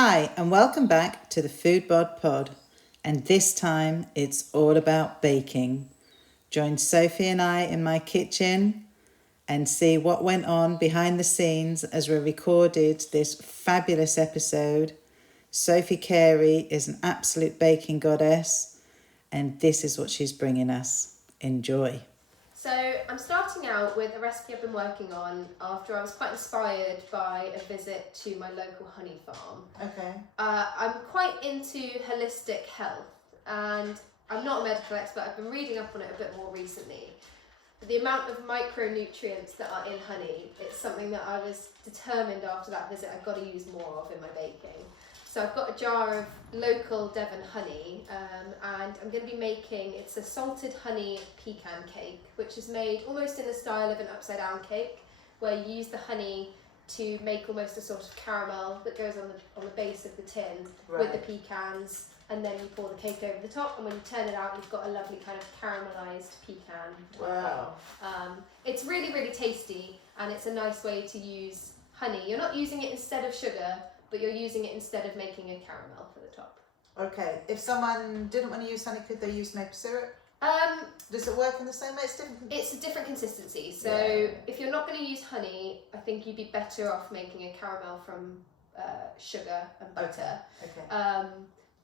Hi, and welcome back to the Food Bod Pod. And this time it's all about baking. Join Sophie and I in my kitchen and see what went on behind the scenes as we recorded this fabulous episode. Sophie Carey is an absolute baking goddess, and this is what she's bringing us. Enjoy. So I'm starting out with a recipe I've been working on after I was quite inspired by a visit to my local honey farm. Okay. I'm quite into holistic health, and I'm not a medical expert. I've been reading up on it a bit more recently. But the amount of micronutrients that are in honey, it's something that I was determined after that visit I've got to use more of in my baking. So I've got a jar of local Devon honey, and I'm going to be making, it's a salted honey pecan cake, which is made almost in the style of an upside down cake, where you use the honey to make almost a sort of caramel that goes on the base of the tin with the pecans, and then you pour the cake over the top, and when you turn it out, you've got a lovely kind of caramelized pecan. Wow. It's really, really tasty, and it's a nice way to use honey. You're not using it instead of sugar, but you're using it instead of making a caramel for the top. Okay, if someone didn't want to use honey, could they use maple syrup? Does it work in the same way? It's different. It's a different consistency. So if you're not going to use honey, I think you'd be better off making a caramel from sugar and butter. Okay.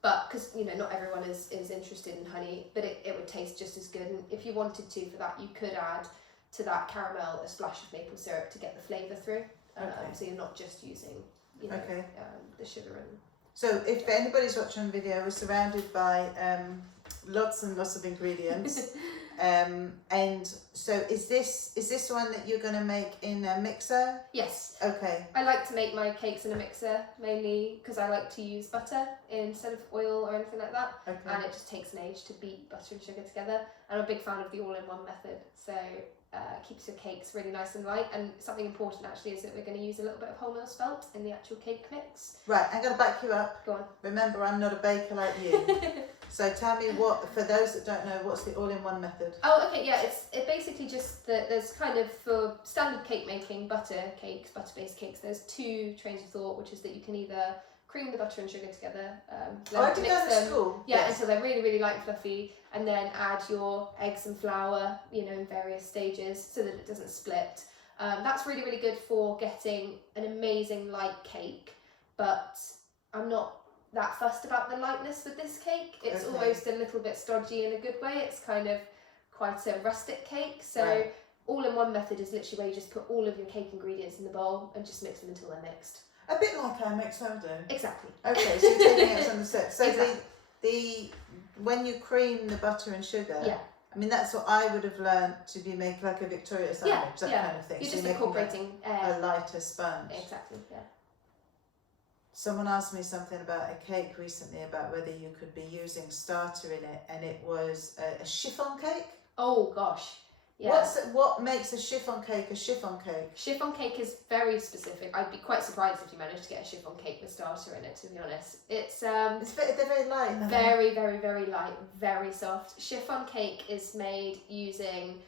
But because not everyone is interested in honey, but it would taste just as good. And if you wanted to, for that, you could add to that caramel a splash of maple syrup to get the flavour through. So you're not just using the sugar and. So if anybody's watching the video, we're surrounded by lots and lots of ingredients. And so is this one that you're going to make in a mixer? Yes. Okay. I like to make my cakes in a mixer, mainly because I like to use butter instead of oil or anything like that. Okay. And it just takes an age to beat butter and sugar together. I'm a big fan of the all-in-one method, so keeps your cakes really nice and light. And something important actually is that we're going to use a little bit of wholemeal spelt in the actual cake mix. Right, I'm going to back you up. Go on. Remember, I'm not a baker like you. So tell me for those that don't know, what's the all-in-one method? Oh, okay, yeah, it basically just that there's kind of, for standard cake making, butter-based cakes, there's two trains of thought, which is that you can either cream the butter and sugar together, I did that at school. Yeah, until they're really, really light and fluffy, and then add your eggs and flour, in various stages so that it doesn't split. That's really, really good for getting an amazing light cake, but I'm not that fussed about the lightness with this cake. It's almost a little bit stodgy in a good way. It's kind of quite a rustic cake. So all-in-one method is literally where you just put all of your cake ingredients in the bowl and just mix them until they're mixed. A bit like I make sourdough. Exactly. Okay, so you're taking it from the step. So exactly. the when you cream the butter and sugar, yeah. I mean, that's what I would have learned to be make like a Victoria sandwich, that kind of thing. You're so just incorporating a lighter sponge. Exactly, yeah. Someone asked me something about a cake recently about whether you could be using starter in it, and it was a chiffon cake. Oh gosh, yeah. What makes a chiffon cake a chiffon cake? Chiffon cake is very specific. I'd be quite surprised if you managed to get a chiffon cake with starter in it, to be honest. They're very light. Very, very, very light, very soft. Chiffon cake is made using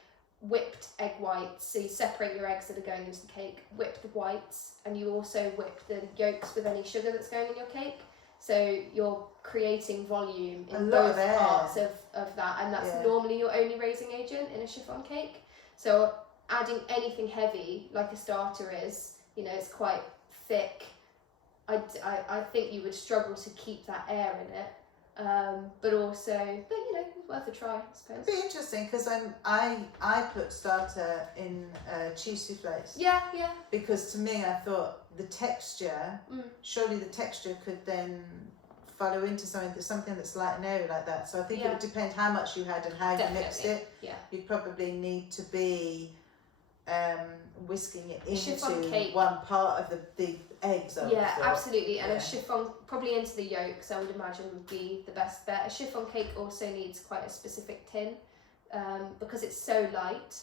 whipped egg whites. So you separate your eggs that are going into the cake, whip the whites, and you also whip the yolks with any sugar that's going in your cake. So you're creating volume in both parts of that, and that's normally your only raising agent in a chiffon cake. So adding anything heavy like a starter is, it's quite thick. I think you would struggle to keep that air in it. But worth a try, I suppose. It'd be interesting because I put starter in cheese soufflés. Yeah. Because to me, I thought the texture, surely the texture could then follow into something that's light and airy like that. So I think it would depend how much you had and how you mixed it. Yeah. You'd probably need to be whisking it into one part of the eggs. Yeah, absolutely. And a chiffon, probably into the yolks, I would imagine would be the best bet. A chiffon cake also needs quite a specific tin, because it's so light.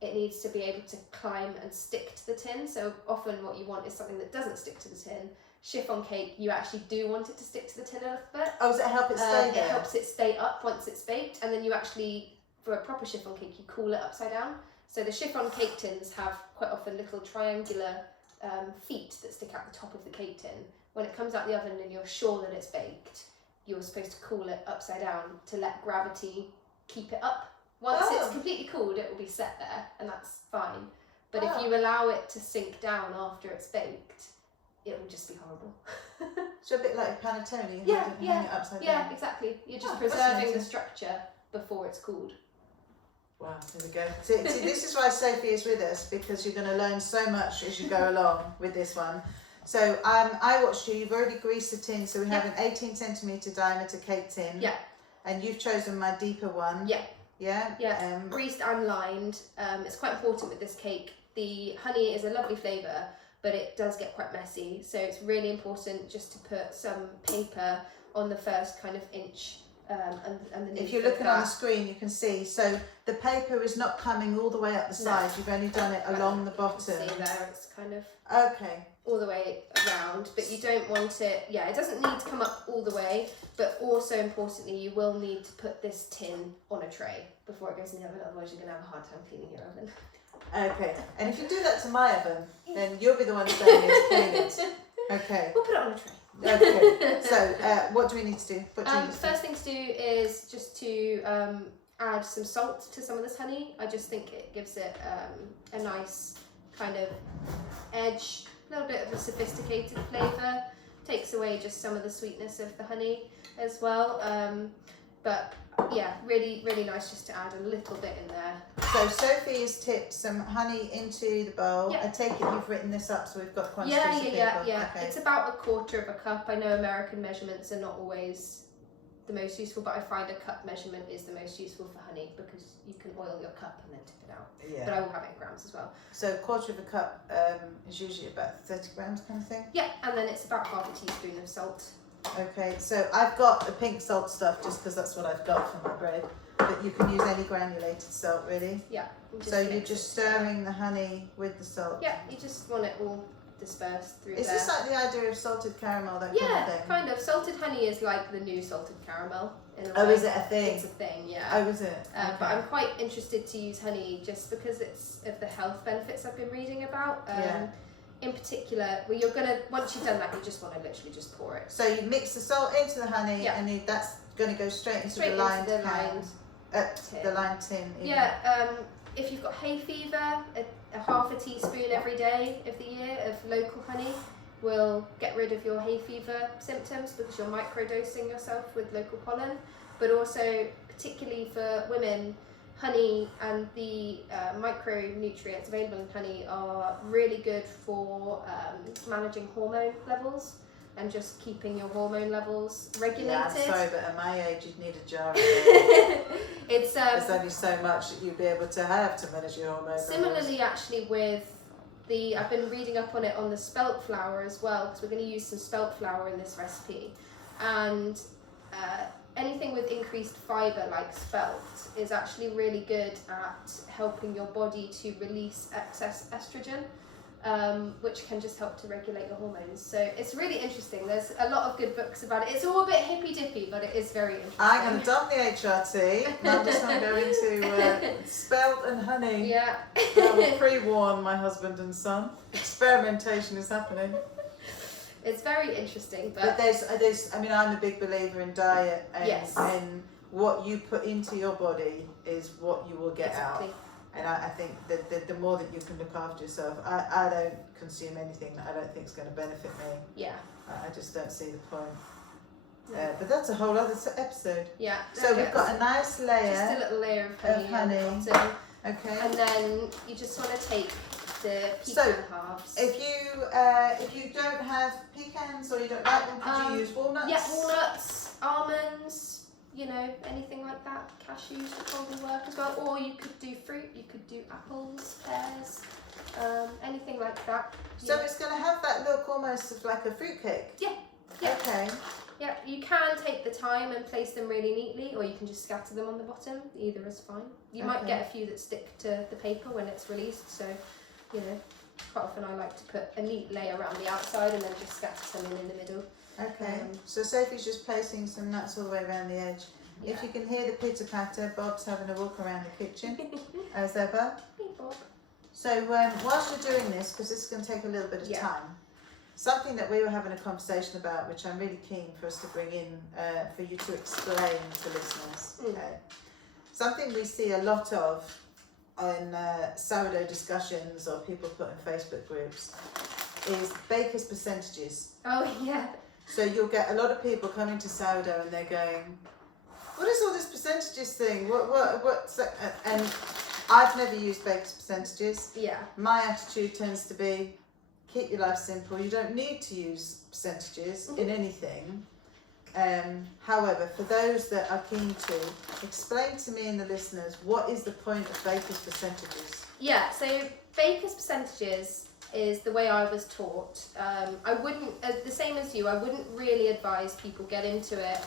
It needs to be able to climb and stick to the tin. So often what you want is something that doesn't stick to the tin. Chiffon cake, you actually do want it to stick to the tin a little bit. Oh, does it help it stay there? It helps it stay up once it's baked, and then you actually, for a proper chiffon cake, you cool it upside down. So the chiffon cake tins have quite often little triangular feet that stick out the top of the cake tin. When it comes out the oven and you're sure that it's baked, you're supposed to cool it upside down to let gravity keep it up. Once it's completely cooled, it will be set there, and that's fine. But if you allow it to sink down after it's baked, it will just be horrible. So a bit like a panettone, Yeah, hang it upside down. Yeah, exactly. You're just preserving the structure before it's cooled. Wow, there we go. See, this is why Sophie is with us, because you're going to learn so much as you go along with this one. So I watched you. You've already greased the tin, so we have an 18 centimetre diameter cake tin. Yeah. And you've chosen my deeper one. Yeah. Yeah. Yeah. Greased and lined. It's quite important with this cake. The honey is a lovely flavour, but it does get quite messy. So it's really important just to put some paper on the first kind of inch. Underneath. If you're looking on the screen, you can see. So the paper is not coming all the way up the sides. You've only done it along the bottom. See there, it's kind of all the way around, but you don't want it. Yeah, it doesn't need to come up all the way. But also importantly, you will need to put this tin on a tray before it goes in the oven. Otherwise, you're going to have a hard time cleaning your oven. Okay, and if you do that to my oven, then you'll be the one saying it's clean it. Okay. We'll put it on a tray. Okay, so what do we need to do? First thing to do is just to add some salt to some of this honey. I just think it gives it a nice kind of edge, a little bit of a sophisticated flavour. Takes away just some of the sweetness of the honey as well. But yeah, really, really nice just to add a little bit in there. So Sophie has tipped some honey into the bowl. Yeah. I take it you've written this up, so we've got quantities of people. Yeah. Okay. It's about 1/4 cup. I know American measurements are not always the most useful, but I find a cup measurement is the most useful for honey because you can oil your cup and then tip it out. Yeah. But I will have it in grams as well. So 1/4 cup is usually about 30 grams kind of thing? Yeah, and then it's about 1/2 teaspoon of salt. Okay, so I've got the pink salt stuff just because that's what I've got for my bread. But you can use any granulated salt, really. Yeah. So you're just stirring the honey with the salt. Yeah, you just want it all dispersed through Is there. this like the idea of salted caramel, that kind of thing? Yeah, kind of. Salted honey is like the new salted caramel. In a Oh, way. is it a thing? It's a thing, yeah. Oh, is it? Okay. But I'm quite interested to use honey just because it's of the health benefits I've been reading about. In particular, well, you're gonna once you've done that, you just want to literally just pour it. So you mix the salt into the honey, and that's going to go straight into the lined tin. The lined tin. Yeah. If you've got hay fever, a 1/2 teaspoon every day of the year of local honey will get rid of your hay fever symptoms because you're microdosing yourself with local pollen. But also, particularly for women, honey and the micronutrients available in honey are really good for managing hormone levels and just keeping your hormone levels regulated. Yeah, I'm sorry, but at my age, you'd need a jar of There's only so much that you'd be able to have to manage your hormones. Similarly, actually, with I've been reading up on it on the spelt flour as well, because we're going to use some spelt flour in this recipe. And anything with increased fibre like spelt is actually really good at helping your body to release excess estrogen, which can just help to regulate your hormones. So it's really interesting. There's a lot of good books about it. It's all a bit hippy-dippy, but it is very interesting. I'm going to dump the HRT and I'm just going to go into spelt and honey. Yeah. I will pre-warn my husband and son. Experimentation is happening. It's very interesting, but there's. I mean, I'm a big believer in diet, and what you put into your body is what you will get out. And I think that the more that you can look after yourself, I don't consume anything that I don't think is going to benefit me. Yeah. I just don't see the point. But that's a whole other episode. Yeah. So we've got a nice layer. Just a little layer of honey. On the bottom. Okay. And then you just want to take the pecan halves. If you don't have pecans or you don't like them, could you use walnuts? Yeah, walnuts, almonds, anything like that. Cashews would probably work as well. Or you could do fruit. You could do apples, pears, anything like that. So it's going to have that look almost of like a fruitcake. Yeah. Okay. Yeah, you can take the time and place them really neatly, or you can just scatter them on the bottom. Either is fine. You might get a few that stick to the paper when it's released, so, quite often I like to put a neat layer around the outside and then just scatter some in the middle. Okay, so Sophie's just placing some nuts all the way around the edge. Yeah. If you can hear the pitter-patter, Bob's having a walk around the kitchen, as ever. Hey, Bob. So whilst you're doing this, because this is going to take a little bit of time, something that we were having a conversation about, which I'm really keen for us to bring in for you to explain to listeners. Okay. Something we see a lot of in sourdough discussions or people put in Facebook groups is bakers' percentages. Oh yeah. So you'll get a lot of people coming to sourdough and they're going, what is all this percentages thing? What's that? And I've never used bakers' percentages. Yeah. My attitude tends to be, keep your life simple. You don't need to use percentages in anything. However, for those that are keen to, explain to me and the listeners, what is the point of bakers' percentages? Yeah, so bakers' percentages is the way I was taught. I wouldn't, the same as you, I wouldn't really advise people get into it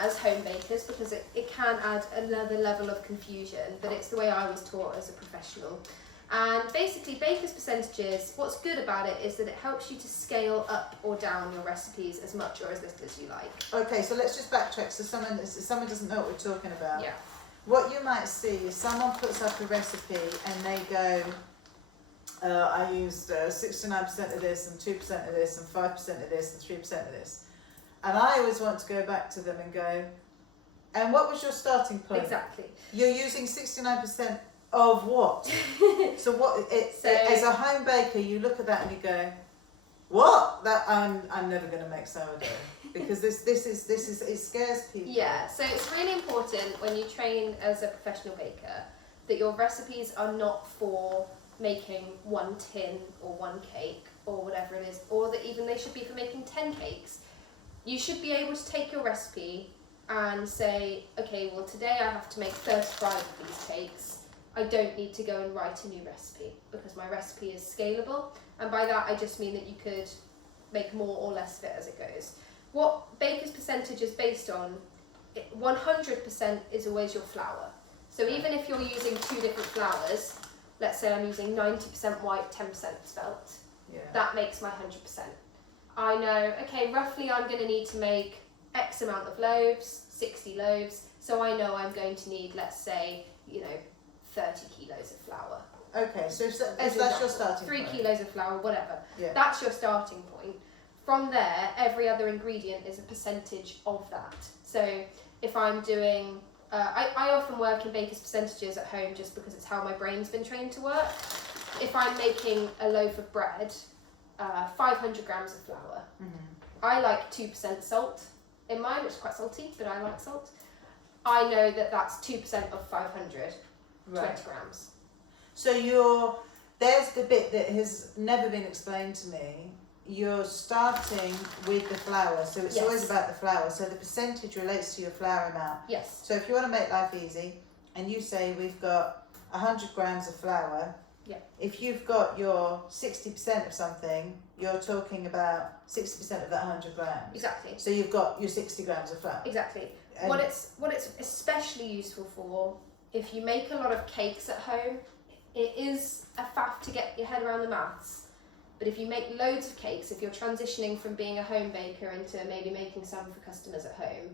as home bakers because it can add another level of confusion, but it's the way I was taught as a professional. And basically, bakers' percentages, what's good about it is that it helps you to scale up or down your recipes as much or as little as you like. Okay, so let's just backtrack so someone doesn't know what we're talking about. Yeah. What you might see is someone puts up a recipe and they go, I used 69% of this and 2% of this and 5% of this and 3% of this. And I always want to go back to them and go, and what was your starting point? Exactly. You're using 69% of what? So what? As a home baker, you look at that and you go, "What? That I'm never going to make sourdough because this is it scares people." Yeah. So it's really important when you train as a professional baker that your recipes are not for making one tin or one cake or whatever it is, or that even they should be for making 10 cakes. You should be able to take your recipe and say, okay, well today I have to make 35 of these cakes. I don't need to go and write a new recipe because my recipe is scalable, and by that I just mean that you could make more or less of it as it goes. What baker's percentage is based on, 100% is always your flour. So even if you're using two different flours, let's say I'm using 90% white, 10% spelt, that makes my 100%. I know, okay, roughly I'm going to need to make X amount of loaves, 60 loaves, so I know I'm going to need, let's say, 30 kilos of flour. Okay, so if that's your starting point. 3 kilos of flour, whatever. Yeah. That's your starting point. From there, every other ingredient is a percentage of that. So if I'm doing, I often work in baker's percentages at home just because it's how my brain's been trained to work. If I'm making a loaf of bread, 500 grams of flour. Mm-hmm. I like 2% salt in mine, which is quite salty, but I like salt. I know that that's 2% of 500. Right. 20 grams. So there's the bit that has never been explained to me. You're starting with the flour, so it's always about the flour. So the percentage relates to your flour amount. Yes. So if you want to make life easy, and you say we've got 100 grams of flour, if you've got your 60% of something, you're talking about 60% of that 100 grams. Exactly. So you've got your 60 grams of flour. Exactly. What it's especially useful for, if you make a lot of cakes at home, it is a faff to get your head around the maths. But if you make loads of cakes, if you're transitioning from being a home baker into maybe making some for customers at home,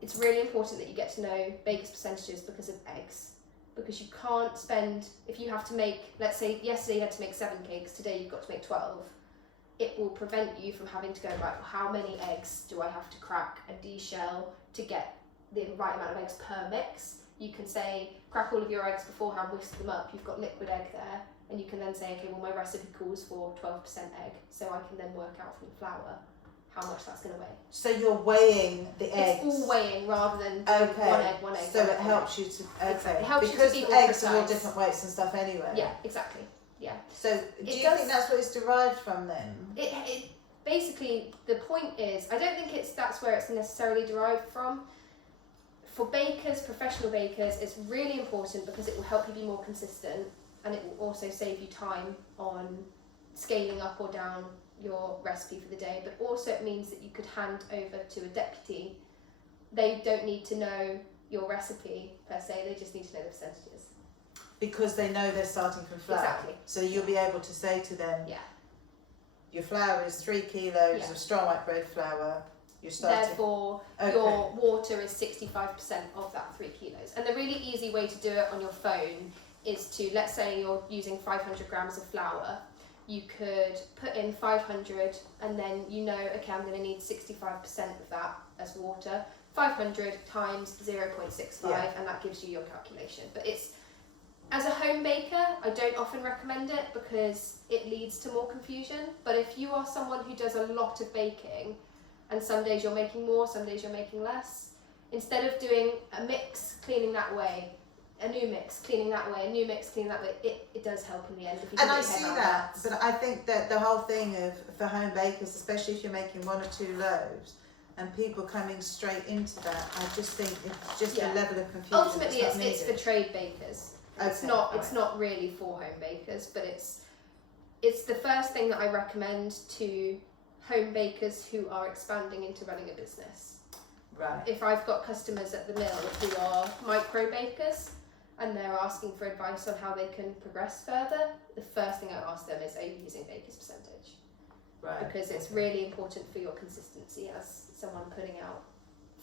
it's really important that you get to know baker's percentages because of eggs. Because you can't spend, if you have to make, let's say yesterday you had to make 7 cakes, today you've got to make 12, it will prevent you from having to go, right, well, how many eggs do I have to crack and de-shell to get the right amount of eggs per mix? You can say, crack all of your eggs beforehand, whisk them up, you've got liquid egg there, and you can then say, okay, well my recipe calls for 12% egg, so I can then work out from the flour how much that's going to weigh. So you're weighing the eggs? It's all weighing rather than one egg. So it helps you to, Exactly. It helps because you to be eggs precise. are all different weights and stuff anyway. Yeah, exactly. Yeah. So do you think that's what it's derived from then? It basically, the point is, I don't think that's where it's necessarily derived from. For bakers, professional bakers, it's really important because it will help you be more consistent, and it will also save you time on scaling up or down your recipe for the day, but also it means that you could hand over to a deputy. They don't need to know your recipe per se, they just need to know the percentages. Because they know they're starting from flour. Exactly. So you'll be able to say to them, your flour is 3 kilos of strong white bread flour. You're starting. Therefore, your water is 65% of that 3 kilos. And the really easy way to do it on your phone is to, let's say you're using 500 grams of flour, you could put in 500 and then you know, okay, I'm going to need 65% of that as water. 500 times 0.65 and that gives you your calculation. But it's, as a home baker, I don't often recommend it because it leads to more confusion. But if you are someone who does a lot of baking and some days you're making more, some days you're making less, instead of doing a mix, cleaning that way, a new mix, cleaning that way, a new mix, cleaning that way, it does help in the end. If you and I see that, but I think that the whole thing for home bakers, especially if you're making 1 or 2 loaves, and people coming straight into that, I just think it's just a level of confusion. Ultimately, it's for trade bakers. It's not really for home bakers, but it's the first thing that I recommend to home bakers who are expanding into running a business. Right. If I've got customers at the mill who are micro bakers and they're asking for advice on how they can progress further, the first thing I ask them is, are you using baker's percentage? Right. Because it's really important for your consistency as someone putting out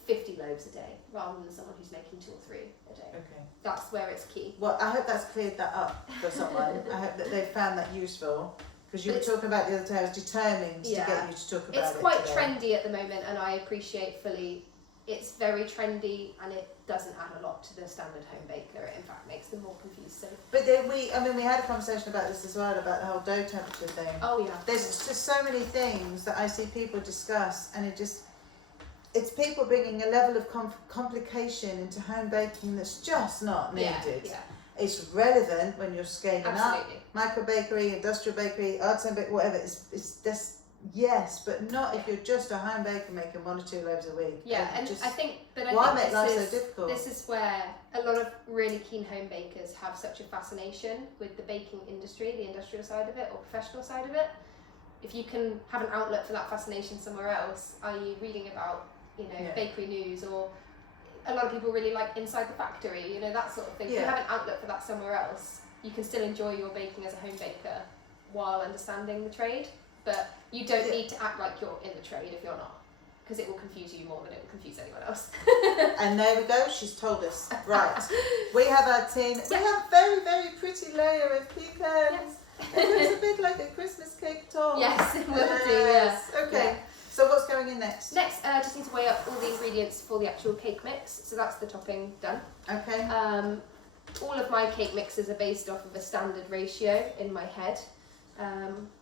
50 loaves a day rather than someone who's making 2 or 3 a day. Okay. That's where it's key. Well, I hope that's cleared that up for someone. I hope that they found that useful. Because you were talking about the other day, I was determined to get you to talk about it. It's quite trendy at the moment, and I appreciate fully. It's very trendy, and it doesn't add a lot to the standard home baker. It in fact makes them more confused. So. But then we had a conversation about this as well, about the whole dough temperature thing. Oh yeah. There's just so many things that I see people discuss, and it's people bringing a level of complication into home baking that's just not needed. Yeah. It's relevant when you're scaling Absolutely. up. Micro bakery, industrial bakery, arts and bakery, whatever. It's this, yes, but not if you're just a home baker making 1 or 2 loaves a week. Yeah, and just, I think why make life so difficult? This is where a lot of really keen home bakers have such a fascination with the baking industry, the industrial side of it or professional side of it. If you can have an outlet for that fascination somewhere else, i.e. reading about, bakery news, or a lot of people really like Inside the Factory, that sort of thing. If you have an outlet for that somewhere else, you can still enjoy your baking as a home baker while understanding the trade, but you don't need to act like you're in the trade if you're not, because it will confuse you more than it will confuse anyone else. And there we go, she's told us. Right, we have our tin. We have a very, very pretty layer of pecan. Yes. It looks a bit like a Christmas cake top. Yes, it will do, yes. Okay. Yeah. So what's going in next? Next, just need to weigh up all the ingredients for the actual cake mix. So that's the topping done. Okay. All of my cake mixes are based off of a standard ratio in my head.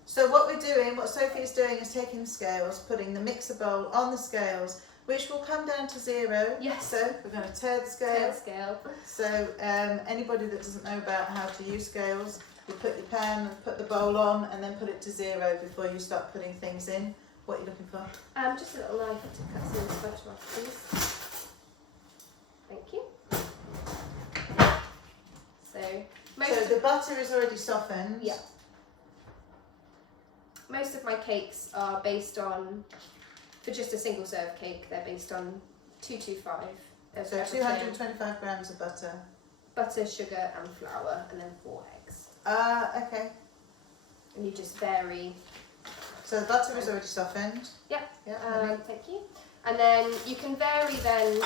So what Sophie is doing is taking the scales, putting the mixer bowl on the scales, which will come down to 0. Yes. So we're going to tear the scale. Tear the scale. So anybody that doesn't know about how to use scales, you put your pan, put the bowl on, and then put it to 0 before you start putting things in. What are you looking for? Just a little knife to cut some of the sponge off, please. Thank you. So the butter is already softened. Yeah. Most of my cakes are based on, for just a single serve cake, they're based on 225. So 225 grams of butter. Butter, sugar and flour, and then 4 eggs. Okay. And you just vary. So the butter is already softened. Yeah. Yeah. Thank you. And then you can vary then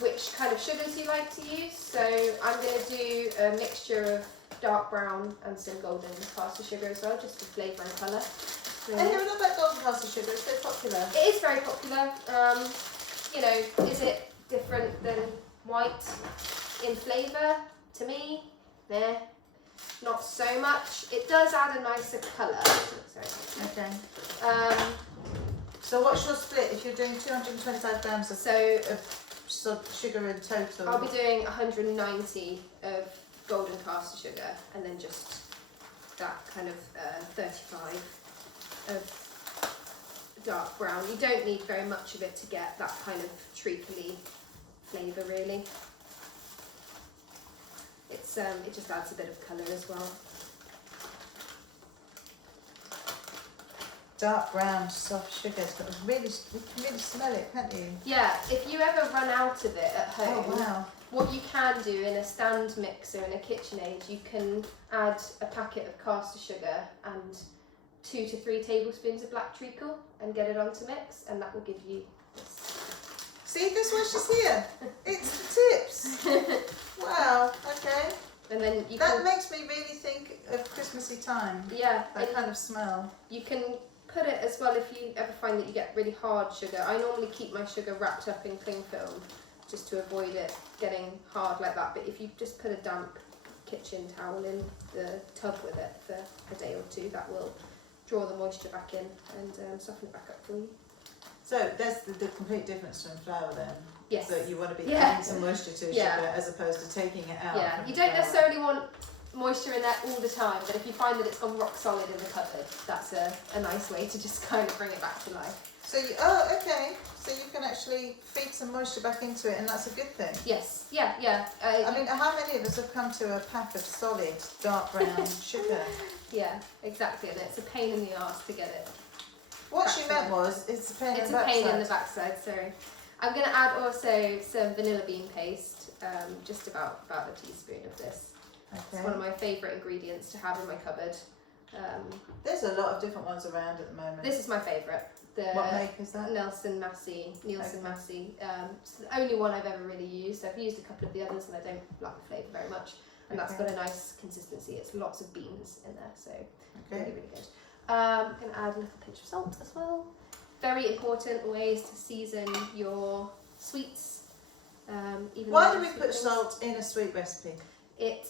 which kind of sugars you like to use. So I'm going to do a mixture of dark brown and some golden caster sugar as well, just for flavour and colour. I never know about golden caster sugar, it's so popular. It is very popular. Is it different than white in flavour? To me, nah, not so much. It does add a nicer colour. Sorry. Okay. So what's your split if you're doing 225 grams of sugar in total? I'll be doing 190 of golden caster sugar and then just that kind of 35 of dark brown. You don't need very much of it to get that kind of treacly flavour really. It just adds a bit of colour as well. Dark brown, soft sugar. You can really smell it, can't you? Yeah, if you ever run out of it at home, oh, wow. What you can do in a stand mixer in a KitchenAid, you can add a packet of caster sugar and 2 to 3 tablespoons of black treacle and get it onto mix, and that will give you this. See, this is why she's here. It's the tips. Wow, okay. And then you that makes me really think of Christmassy time. Yeah. That kind of smell. You can put it as well if you ever find that you get really hard sugar. I normally keep my sugar wrapped up in cling film just to avoid it getting hard like that. But if you just put a damp kitchen towel in the tub with it for a day or two, that will draw the moisture back in and soften it back up for you. So there's the complete difference from flour then. Yes. So you want to be adding some moisture to sugar as opposed to taking it out. Yeah, you don't necessarily want moisture in there all the time, but if you find that it's gone rock solid in the cupboard, that's a nice way to just kind of bring it back to life. So okay. So you can actually feed some moisture back into it, and that's a good thing. Yes, yeah. I mean, how many of us have come to a pack of solid dark brown sugar? Yeah, exactly, and it's a pain in the arse to get it. What she meant was, it's a pain in the backside. It's a pain in the backside, sorry. I'm going to add also some vanilla bean paste, just about a teaspoon of this. Okay. It's one of my favourite ingredients to have in my cupboard. There's a lot of different ones around at the moment. This is my favourite. What make is that? Nielsen Massey. It's the only one I've ever really used. I've used a couple of the others and I don't like the flavour very much. And that's got a nice consistency. It's lots of beans in there, so really, really good. I'm going to add a little pinch of salt as well. Very important always to season your sweets. Why do we put salt in a sweet recipe? It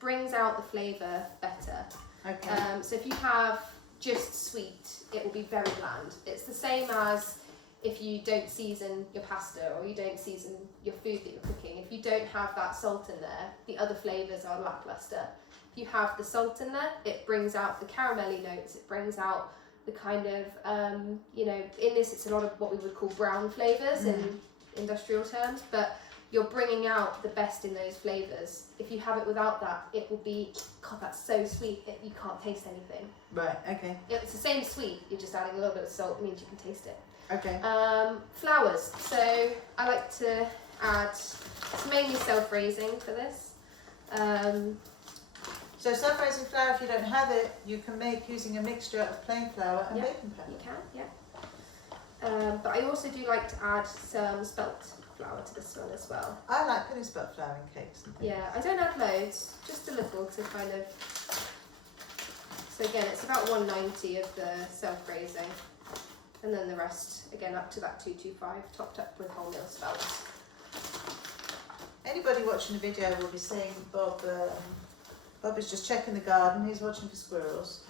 brings out the flavour better. Okay. So if you have just sweet, it will be very bland. It's the same as if you don't season your pasta or you don't season your food that you're cooking. If you don't have that salt in there, the other flavours are lacklustre. If you have the salt in there, it brings out the caramelly notes, it brings out the kind of, in this it's a lot of what we would call brown flavours in industrial terms, but you're bringing out the best in those flavours. If you have it without that, it will be, God, that's so sweet, you can't taste anything. Right, okay. It's the same sweet, you're just adding a little bit of salt, it means you can taste it. Okay. Flours. So I like to add, it's mainly self-raising for this. So self-raising flour, if you don't have it, you can make using a mixture of plain flour and baking powder. You can, yeah. But I also do like to add some spelt flour to this one as well. I like putting spelt flour in cakes and things. Yeah, I don't add loads, just a little to kind of. So again, it's about 190 of the self-raising, and then the rest again up to that 225, topped up with wholemeal spelt. Anybody watching the video will be seeing Bob. Bob is just checking the garden. He's watching for squirrels.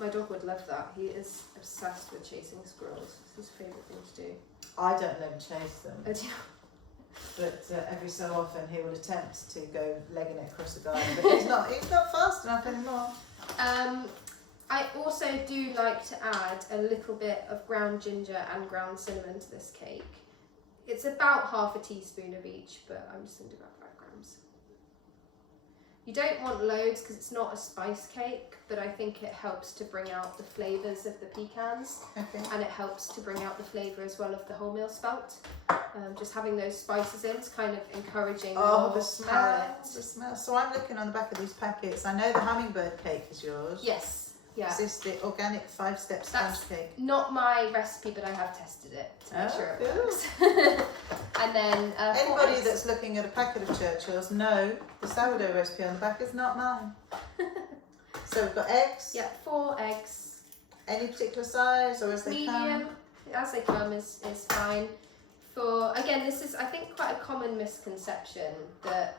My dog would love that. He is obsessed with chasing squirrels. It's his favourite thing to do. I don't let him chase them. Oh, do you? But every so often he will attempt to go legging it across the garden. But he's not fast enough anymore. I also do like to add a little bit of ground ginger and ground cinnamon to this cake. It's about half a teaspoon of each, but I'm just going to do about 5 grams. You don't want loads because it's not a spice cake, but I think it helps to bring out the flavours of the pecans. Okay. And it helps to bring out the flavour as well of the wholemeal spelt. Just having those spices in is kind of encouraging the smell, palate. The smell. So I'm looking on the back of these packets. I know the hummingbird cake is yours. Yes. Yeah. Is this the organic 5-step sponge cake? Not my recipe, but I have tested it to make sure it works. And then anybody that's looking at a packet of Churchill's, no, the sourdough recipe on the back is not mine. So we've got eggs. Yeah, 4 eggs. Any particular size, or as they come? Medium, as they come is fine. For again, this is I think quite a common misconception that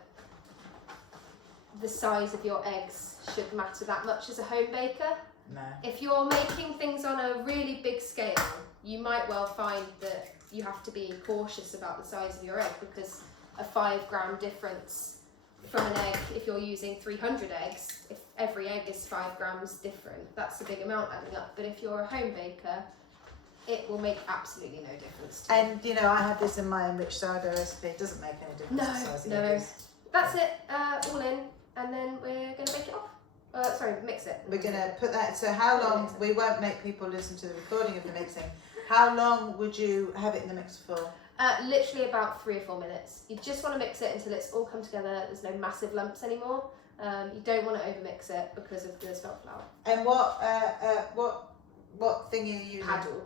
the size of your eggs should matter that much as a home baker. No. If you're making things on a really big scale, you might well find that you have to be cautious about the size of your egg, because a 5 gram difference from an egg, if you're using 300 eggs, if every egg is 5 grams different, that's a big amount adding up. But if you're a home baker, it will make absolutely no difference to And you know, I have this in my enriched sourdough recipe. It doesn't make any difference the size of the eggs. That's it, all in, and then we're going to bake it off. Mix it. We're going to put that, so how long, we won't make people listen to the recording of the mixing. How long would you have it in the mixer for? Literally about 3 or 4 minutes. You just want to mix it until it's all come together, there's no massive lumps anymore. You don't want to overmix it because of the spelt flour. And what thing are you using? Paddle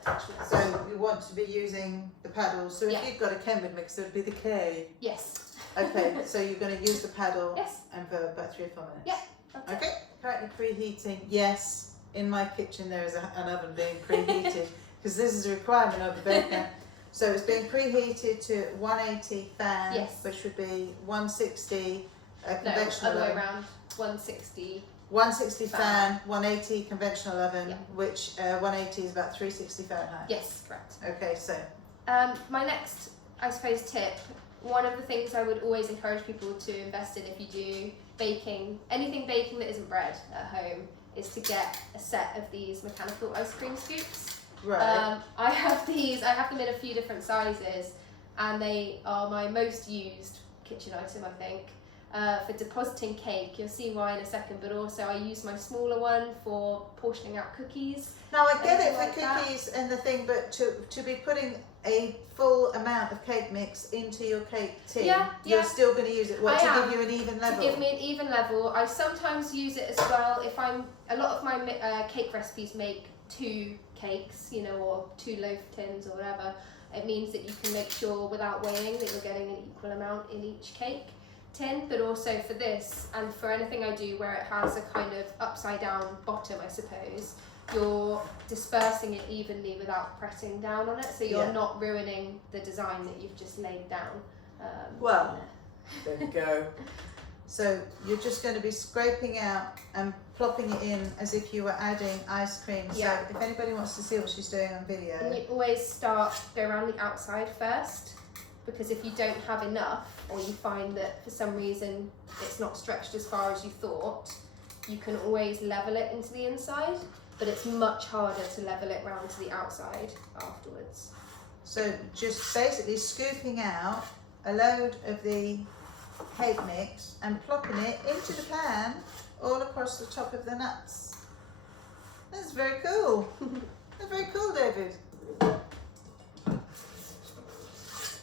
attachment. So you want to be using the paddle. So if you've got a Kenwood mixer, it would be the K. Yes. Okay, so you're going to use the paddle Yes. and for about 3 or 4 minutes? Yeah. That's Okay, currently preheating. Yes, in my kitchen there is an oven being preheated because this is a requirement of the baker. So it's being preheated to 180 fan, Yes. which would be 160 No, conventional other way oven. around. 160. 160 fan, 180 conventional oven, Yeah. which 180 is about 360 Fahrenheit. Yes, correct. Okay, so My next, I suppose, tip, one of the things I would always encourage people to invest in if you do baking, anything baking that isn't bread at home, is to get a set of these mechanical ice cream scoops. right. I have these, I have them in a few different sizes, and they are my most used kitchen item, I think. For depositing cake, you'll see why in a second, but also I use my smaller one for portioning out cookies. Now I get it anything for like that. cookies and the thing, but to be putting a full amount of cake mix into your cake tin, Yeah, you're yeah. still going to use it, what, I to am. give you an even level? To give me an even level. I sometimes use it as well if a lot of my cake recipes make 2 cakes, you know, or 2 loaf tins or whatever. It means that you can make sure without weighing that you're getting an equal amount in each cake tin, but also for this and for anything I do where it has a kind of upside down bottom, I suppose, you're dispersing it evenly without pressing down on it, so you're Yeah. not ruining the design that you've just laid down. Well, there we go. So you're just going to be scraping out and plopping it in as if you were adding ice cream. Yeah. So if anybody wants to see what she's doing on video. And you always go around the outside first, because if you don't have enough, or you find that for some reason it's not stretched as far as you thought, you can always level it into the inside, but it's much harder to level it round to the outside afterwards. So just basically scooping out a load of the cake mix and plopping it into the pan all across the top of the nuts. That's very cool. That's very cool, David.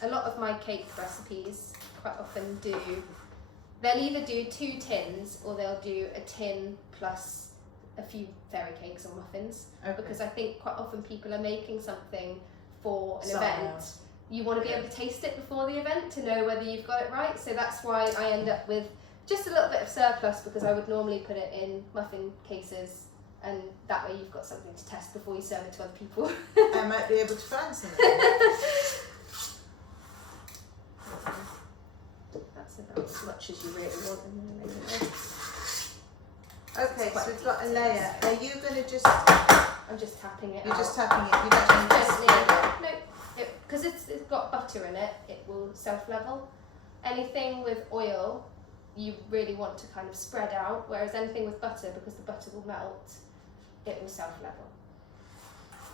A lot of my cake recipes quite often they'll either do 2 tins or they'll do a tin plus a few fairy cakes or muffins, Okay. because I think quite often people are making something for an Someone event. else. You want to be able to taste it before the event to know whether you've got it right, so that's why I end up with just a little bit of surplus, because I would normally put it in muffin cases, and that way you've got something to test before you serve it to other people. I might be able to find something. That's about as much as you really want in there, maybe. Okay, so we've got a layer. Are you going to just... I'm just tapping it You're out. just tapping it. You don't need to spread it. No, because it's got butter in it, it will self-level. Anything with oil, you really want to kind of spread out, whereas anything with butter, because the butter will melt, it will self-level.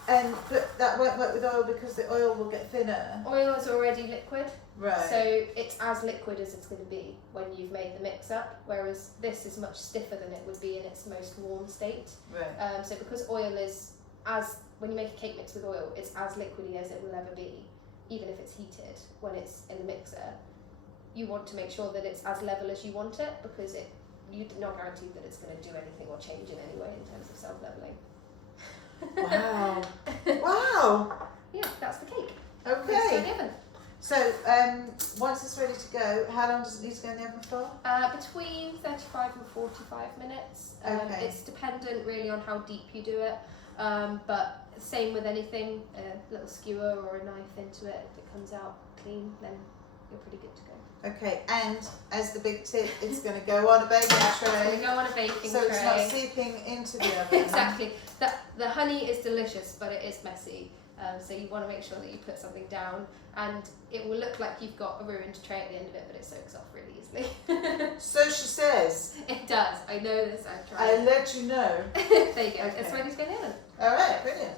But that won't work with oil because the oil will get thinner. Oil is already liquid, Right. so it's as liquid as it's going to be when you've made the mix up, whereas this is much stiffer than it would be in its most warm state. Right. So because oil is when you make a cake mix with oil, it's as liquidy as it will ever be, even if it's heated when it's in the mixer. You want to make sure that it's as level as you want it, because you're not guaranteed that it's going to do anything or change in any way in terms of self-leveling. Wow. Wow. Yeah, that's the cake. It's in Okay. the oven. So once it's ready to go, how long does it need to go in the oven for? Between 35 and 45 minutes. Okay. It's dependent really on how deep you do it, but same with anything, a little skewer or a knife into it, if it comes out clean, then you're pretty good to go. Okay, and as the big tip, it's going to go on a baking So tray, we go on a baking so tray. it's not seeping into the oven. Exactly. The honey is delicious, but it is messy. So you want to make sure that you put something down, and it will look like you've got a ruined tray at the end of it, but it soaks off really easily. So she says. It does. I know this. I've tried. I'll let you know. There you go. Okay. It's ready to go in the oven. All right, brilliant.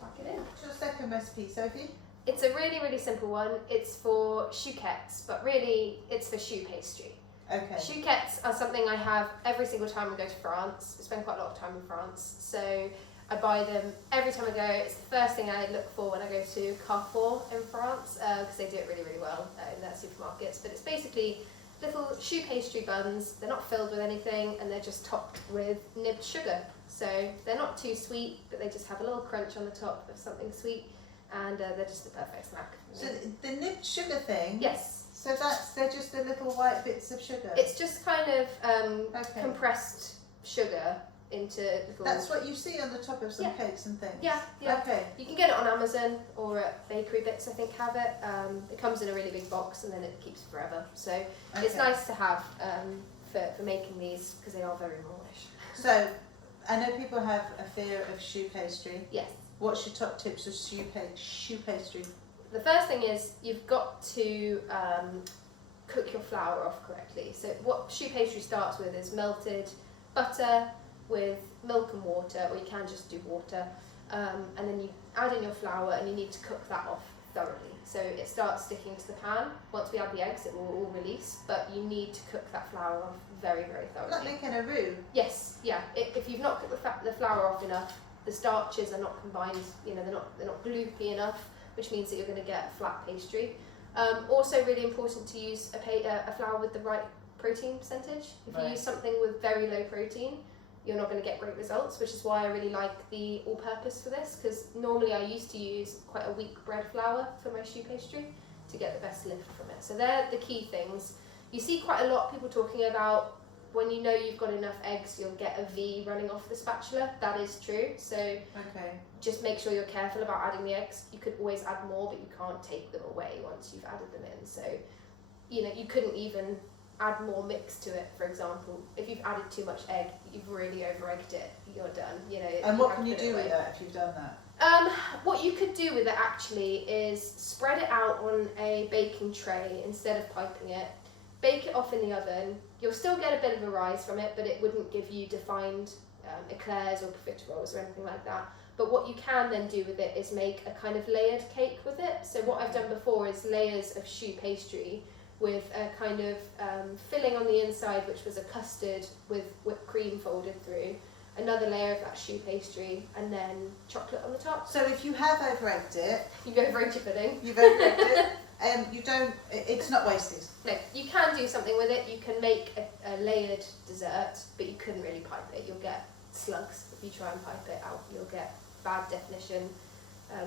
Pack it in. What's your second recipe, Sophie? It's a really, really simple one. It's for chouquettes, but really it's for choux pastry. Okay. Chouquettes are something I have every single time I go to France. I spend quite a lot of time in France, so I buy them every time I go. It's the first thing I look for when I go to Carrefour in France, because they do it really, really well in their supermarkets. But it's basically little choux pastry buns. They're not filled with anything, and they're just topped with nibbed sugar. So they're not too sweet, but they just have a little crunch on the top of something sweet. and they're just the perfect snack. So the nibbed sugar thing. Yes. So they're just the little white bits of sugar. It's just kind of compressed sugar into little. That's what you see on the top of some cakes and things. Yeah. Okay. You can get it on Amazon or at Bakery Bits. I think have it. It comes in a really big box and then it keeps forever. So it's nice to have for making these because they are very moreish. So I know people have a fear of choux pastry. Yes. What's your top tips of choux pastry? The first thing is you've got to cook your flour off correctly. So what choux pastry starts with is melted butter with milk and water, or you can just do water, and then you add in your flour and you need to cook that off thoroughly. So it starts sticking to the pan. Once we add the eggs, it will all release, but you need to cook that flour off very, very thoroughly. Like making a roux? Yes, yeah. If you've not cooked the flour off enough, the starches are not combined, they're not gloopy enough, which means that you're going to get a flat pastry. Also really important to use a flour with the right protein percentage. If you use something with very low protein, you're not going to get great results, which is why I really like the all-purpose for this, because normally I used to use quite a weak bread flour for my choux pastry to get the best lift from it. So they're the key things. You see quite a lot of people talking about when you know you've got enough eggs, you'll get a V running off the spatula. That is true. So just make sure you're careful about adding the eggs. You could always add more, but you can't take them away once you've added them in. So, you couldn't even add more mix to it. For example, if you've added too much egg, you've really over-egged it, you're done. And what can you do with that if you've done that? What you could do with it actually is spread it out on a baking tray instead of piping it. Bake it off in the oven. You'll still get a bit of a rise from it, but it wouldn't give you defined eclairs or profiteroles or anything like that. But what you can then do with it is make a kind of layered cake with it. So what I've done before is layers of choux pastry with a kind of filling on the inside, which was a custard with whipped cream folded through, another layer of that choux pastry, and then chocolate on the top. So if you have over-egged it... You've over-egged your pudding. You've over-egged it. It's not wasted. No, you can do something with it. You can make a layered dessert, but you couldn't really pipe it. You'll get slugs if you try and pipe it out. You'll get bad definition.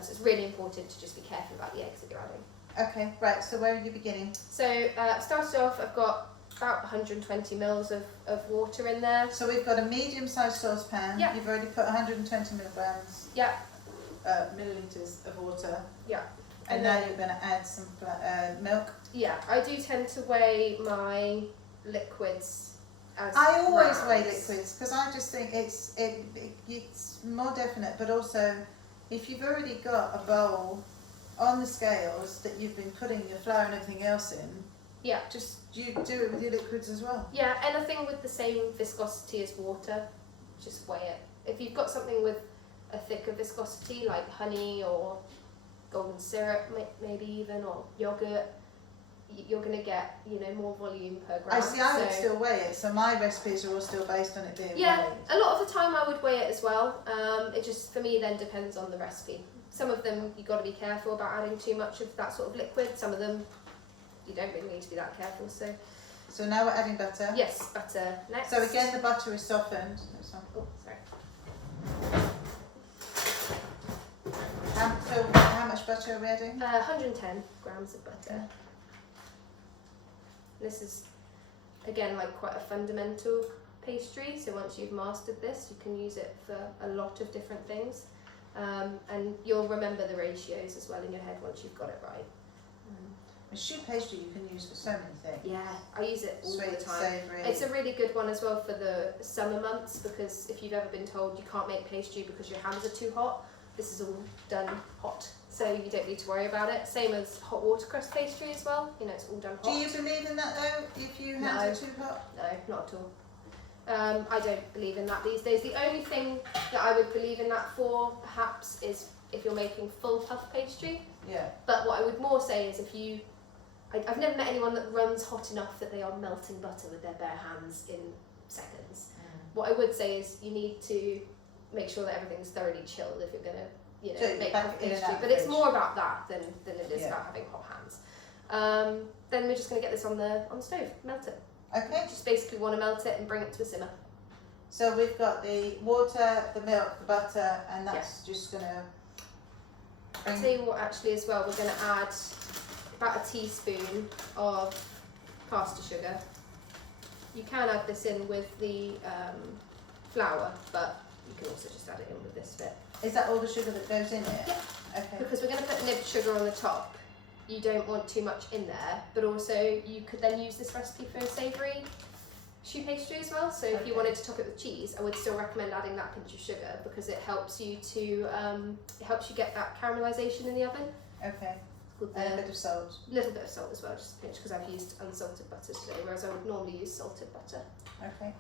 So it's really important to just be careful about the eggs that you're adding. Okay, right, so where are you beginning? So started off, I've got about 120 mils of water in there. So we've got a medium-sized saucepan. Yeah. You've already put 120 milligrams. Yeah. Millilitres of water. Yeah. And now you're going to add some milk. Yeah, I do tend to weigh my liquids as I always grams. weigh liquids because I just think it's more definite, but also if you've already got a bowl on the scales that you've been putting your flour and everything else in, just you do it with your liquids as well. Yeah, anything with the same viscosity as water, just weigh it. If you've got something with a thicker viscosity like honey or golden syrup, maybe even, or yogurt, you're going to get more volume per gram. I would still weigh it, so my recipes are all still based on it being weighed. A lot of the time I would weigh it as well. It just, for me, then depends on the recipe. Some of them you've got to be careful about adding too much of that sort of liquid. Some of them you don't really need to be that careful. So now we're adding butter. Yes, butter next. So again, the butter is softened. Oh, sorry. So how much butter are we adding? 110 grams of butter. This is, again, like quite a fundamental pastry. So once you've mastered this, you can use it for a lot of different things. And you'll remember the ratios as well in your head once you've got it right. A choux pastry you can use for so many things. Yeah, I use it all Sweet, the time. savoury. It's a really good one as well for the summer months, because if you've ever been told you can't make pastry because your hands are too hot, this is all done hot, so you don't need to worry about it. Same as hot watercress pastry as well, it's all done hot. Do you believe in that though, if your hands are too hot? No, not at all. I don't believe in that these days. The only thing that I would believe in that for, perhaps, is if you're making full puff pastry. Yeah. But what I would more say is I've never met anyone that runs hot enough that they are melting butter with their bare hands in seconds. What I would say is you need to make sure that everything's thoroughly chilled if you're going to make puff pastry. But it's more about that than it is about having hot hands. Then we're just going to get this on the stove, melt it. Okay. Just basically want to melt it and bring it to a simmer. So we've got the water, the milk, the butter, and that's just going to I'll tell you what, actually, as well, we're going to add about a teaspoon of caster sugar. You can add this in with the flour, but you can also just add it in with this bit. Is that all the sugar that goes in it? Yeah. Okay. Because we're going to put nib sugar on the top. You don't want too much in there, but also you could then use this recipe for a savoury choux pastry as well. So if you wanted to top it with cheese, I would still recommend adding that pinch of sugar because it helps you to get that caramelisation in the oven. Okay. And a bit of salt. A little bit of salt as well, just a pinch, because I've used unsalted butter today, whereas I would normally use salted butter. Okay.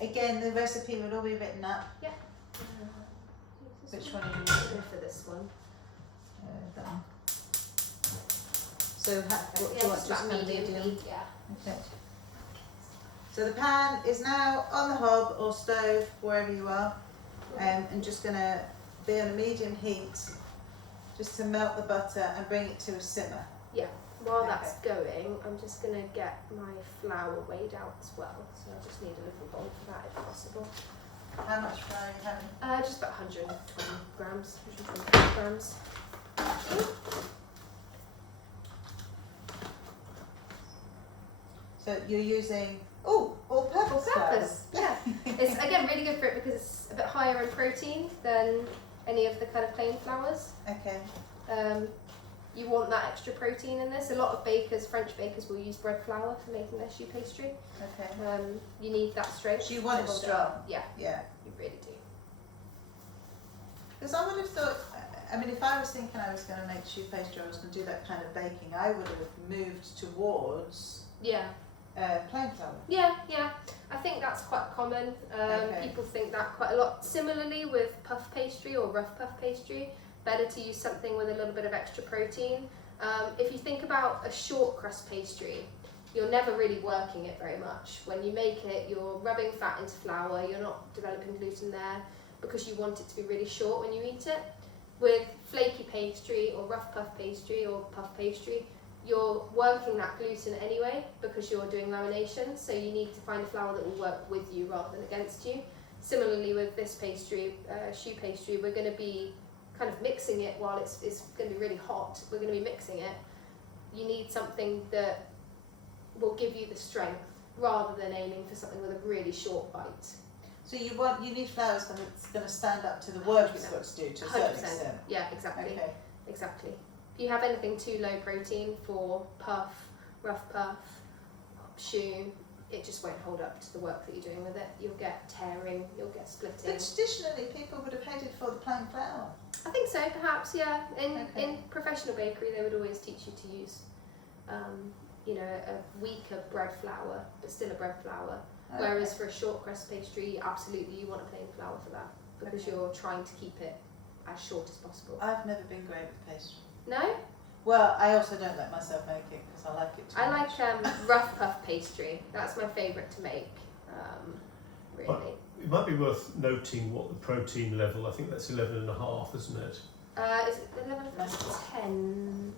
Again, the recipe would all be written up. Yeah. Which one are you using? For this one. That one. So, what do you want? Just medium? Yeah. Okay. So the pan is now on the hob or stove, wherever you are, and just going to be on a medium heat, just to melt the butter and bring it to a simmer. Yeah. While that's going, I'm just going to get my flour weighed out as well. So I just need a little bowl for that if possible. How much flour are you having? Just about 120 grams, 125 grams. So you're using all-purpose flour. Yeah. It's again really good for it because it's a bit higher in protein than any of the kind of plain flours. Okay. You want that extra protein in this. A lot of bakers, French bakers, will use bread flour for making their choux pastry. Okay. You need that strength. So you want it strong. Yeah. Yeah. You really do. Because I would have thought, I mean, if I was thinking I was going to make choux pastry, I was going to do that kind of baking, I would have moved towards plain flour. Yeah. I think that's quite common. People think that quite a lot. Similarly with puff pastry or rough puff pastry, better to use something with a little bit of extra protein. If you think about a short crust pastry, you're never really working it very much. When you make it, you're rubbing fat into flour, you're not developing gluten there because you want it to be really short when you eat it. With flaky pastry or rough puff pastry or puff pastry, you're working that gluten anyway because you're doing lamination, so you need to find a flour that will work with you rather than against you. Similarly with this pastry, choux pastry, we're going to be kind of mixing it while it's going to be really hot. We're going to be mixing it. You need something that will give you the strength rather than aiming for something with a really short bite. So you need flour that's going to stand up to the work it's got to do to a certain extent. Yeah, exactly. Okay. Exactly. If you have anything too low protein for puff, rough puff, choux, it just won't hold up to the work that you're doing with it. You'll get tearing, you'll get splitting. But traditionally, people would have hated for the plain flour. I think so, perhaps, yeah. In professional bakery, they would always teach you to use, a weaker bread flour, but still a bread flour. Okay. Whereas for a short crust pastry, absolutely, you want a plain flour for that because you're trying to keep it as short as possible. I've never been great with pastry. No? Well, I also don't let myself make it because I like it too much. I like rough puff pastry. That's my favourite to make, really. But it might be worth noting what the protein level, I think that's 11.5, isn't it? Is it 11?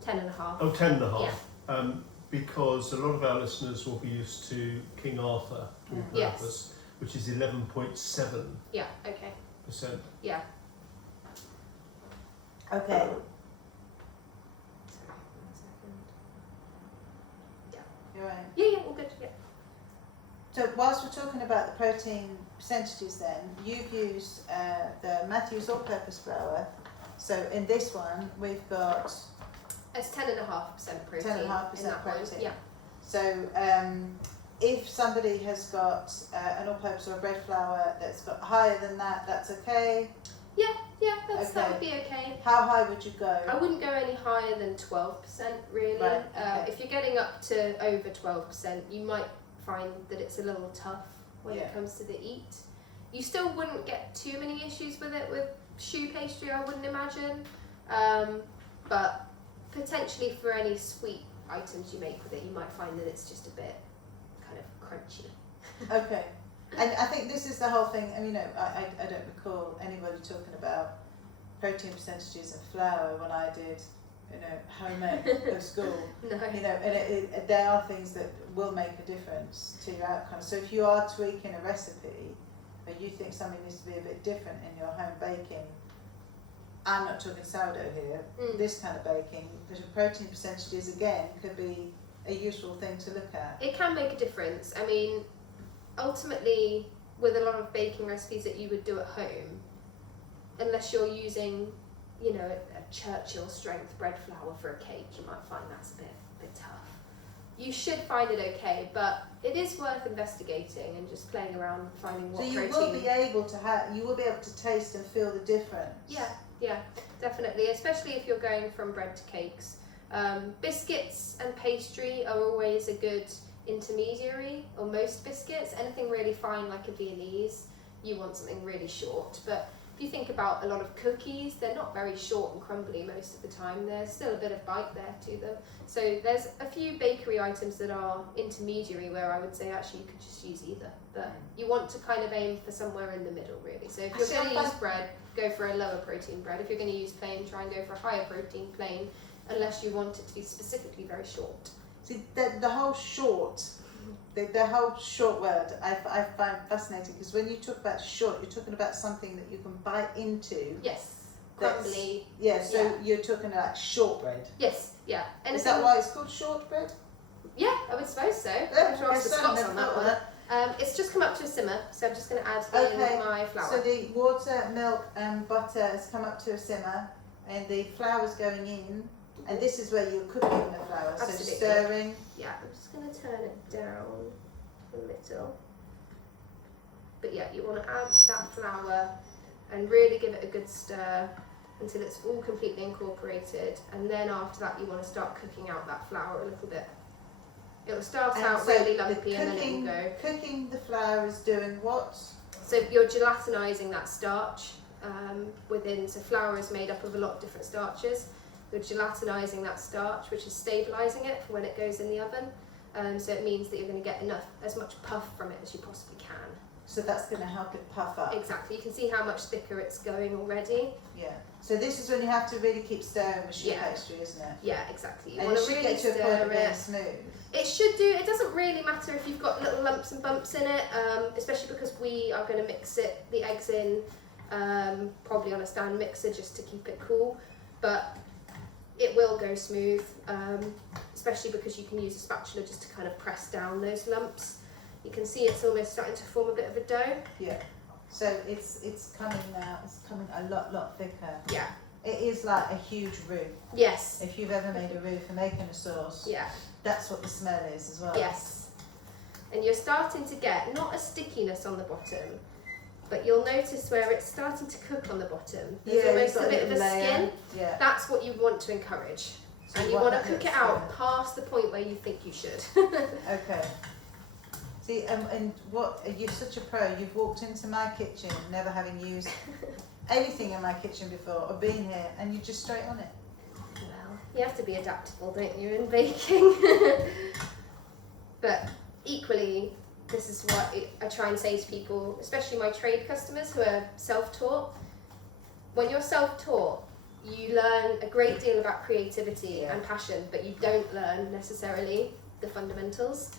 10 and a half. Oh, 10 and a half. Yeah. Because a lot of our listeners will be used to King Arthur all-purpose, which is 11.7%. Yeah, okay. Yeah. Okay. Sorry, 1 second. Yeah. You're right. Yeah, all good, yeah. So whilst we're talking about the protein percentages then, you've used the Matthews all-purpose flour. So in this one, we've got... It's 10.5% protein. 10.5% protein. One. Yeah. So if somebody has got an all-purpose or a bread flour that's got higher than that, that's okay? Yeah, that would be okay. How high would you go? I wouldn't go any higher than 12%, really. Right, okay. If you're getting up to over 12%, you might find that it's a little tough when it comes to the eat. You still wouldn't get too many issues with it with choux pastry, I wouldn't imagine. But potentially for any sweet items you make with it, you might find that it's just a bit kind of crunchy. Okay. And I think this is the whole thing. I mean, I don't recall anybody talking about protein percentages and flour when I did, homemade at school. No. And there are things that will make a difference to your outcome. So if you are tweaking a recipe, or you think something needs to be a bit different in your home baking, I'm not talking sourdough here, this kind of baking, because protein percentages again could be a useful thing to look at. It can make a difference. I mean, ultimately, with a lot of baking recipes that you would do at home, unless you're using, you know, a Churchill strength bread flour for a cake, you might find that's a bit tough. You should find it okay, but it is worth investigating and just playing around and finding what protein. So you will be able to taste and feel the difference. Yeah, definitely, especially if you're going from bread to cakes. Biscuits and pastry are always a good intermediary, or most biscuits. Anything really fine like a Viennese, you want something really short. But if you think about a lot of cookies, they're not very short and crumbly most of the time. There's still a bit of bite there to them. So there's a few bakery items that are intermediary where I would say actually you could just use either. But you want to kind of aim for somewhere in the middle really. So if you're going to use bread, go for a lower protein bread. If you're going to use plain, try and go for a higher protein plain, unless you want it to be specifically very short. See, the whole short, the whole short word I find fascinating, because when you talk about short, you're talking about something that you can bite into. Yes, crumbly. Yeah, so you're talking about shortbread. Yes, yeah. And is that why it's called shortbread? Yeah, I would suppose so. Yeah, I'm sure the Scots on that one. It's just come up to a simmer, so I'm just going to add in my flour. So the water, milk and butter has come up to a simmer, and the flour's going in. And this is where you're cooking the flour, so Absolutely. stirring. Yeah, I'm just going to turn it down a little. But yeah, you want to add that flour and really give it a good stir until it's all completely incorporated. And then after that, you want to start cooking out that flour a little bit. It'll start out really lumpy and then it'll go. Cooking the flour is doing what? So you're gelatinising that starch within. So flour is made up of a lot of different starches. You're gelatinising that starch, which is stabilising it for when it goes in the oven. So it means that you're going to get as much puff from it as you possibly can. So that's going to help it puff up. Exactly. You can see how much thicker it's going already. Yeah. So this is when you have to really keep stirring with choux pastry, isn't it? Yeah, exactly. You and want it to should really get to a point stir of being it. smooth. It should do. It doesn't really matter if you've got little lumps and bumps in it, especially because we are going to mix the eggs in, probably on a stand mixer just to keep it cool. But it will go smooth, especially because you can use a spatula just to kind of press down those lumps. You can see it's almost starting to form a bit of a dough. Yeah. So it's coming now. It's coming a lot thicker. Yeah. It is like a huge roux. Yes. If you've ever made a roux for making a sauce. Yeah. That's what the smell is as well. Yes. And you're starting to get not a stickiness on the bottom, but you'll notice where it's starting to cook on the bottom. There's almost a bit of a skin. Yeah. That's what you want to encourage. So and you want to cook it out past the point where you think you should. Okay. See, and what, you're such a pro. You've walked into my kitchen, never having used anything in my kitchen before, or been here, and you're just straight on it. Well, you have to be adaptable, don't you, in baking? But equally, this is what I try and say to people, especially my trade customers who are self-taught. When you're self-taught, you learn a great deal about creativity and passion, but you don't learn necessarily the fundamentals.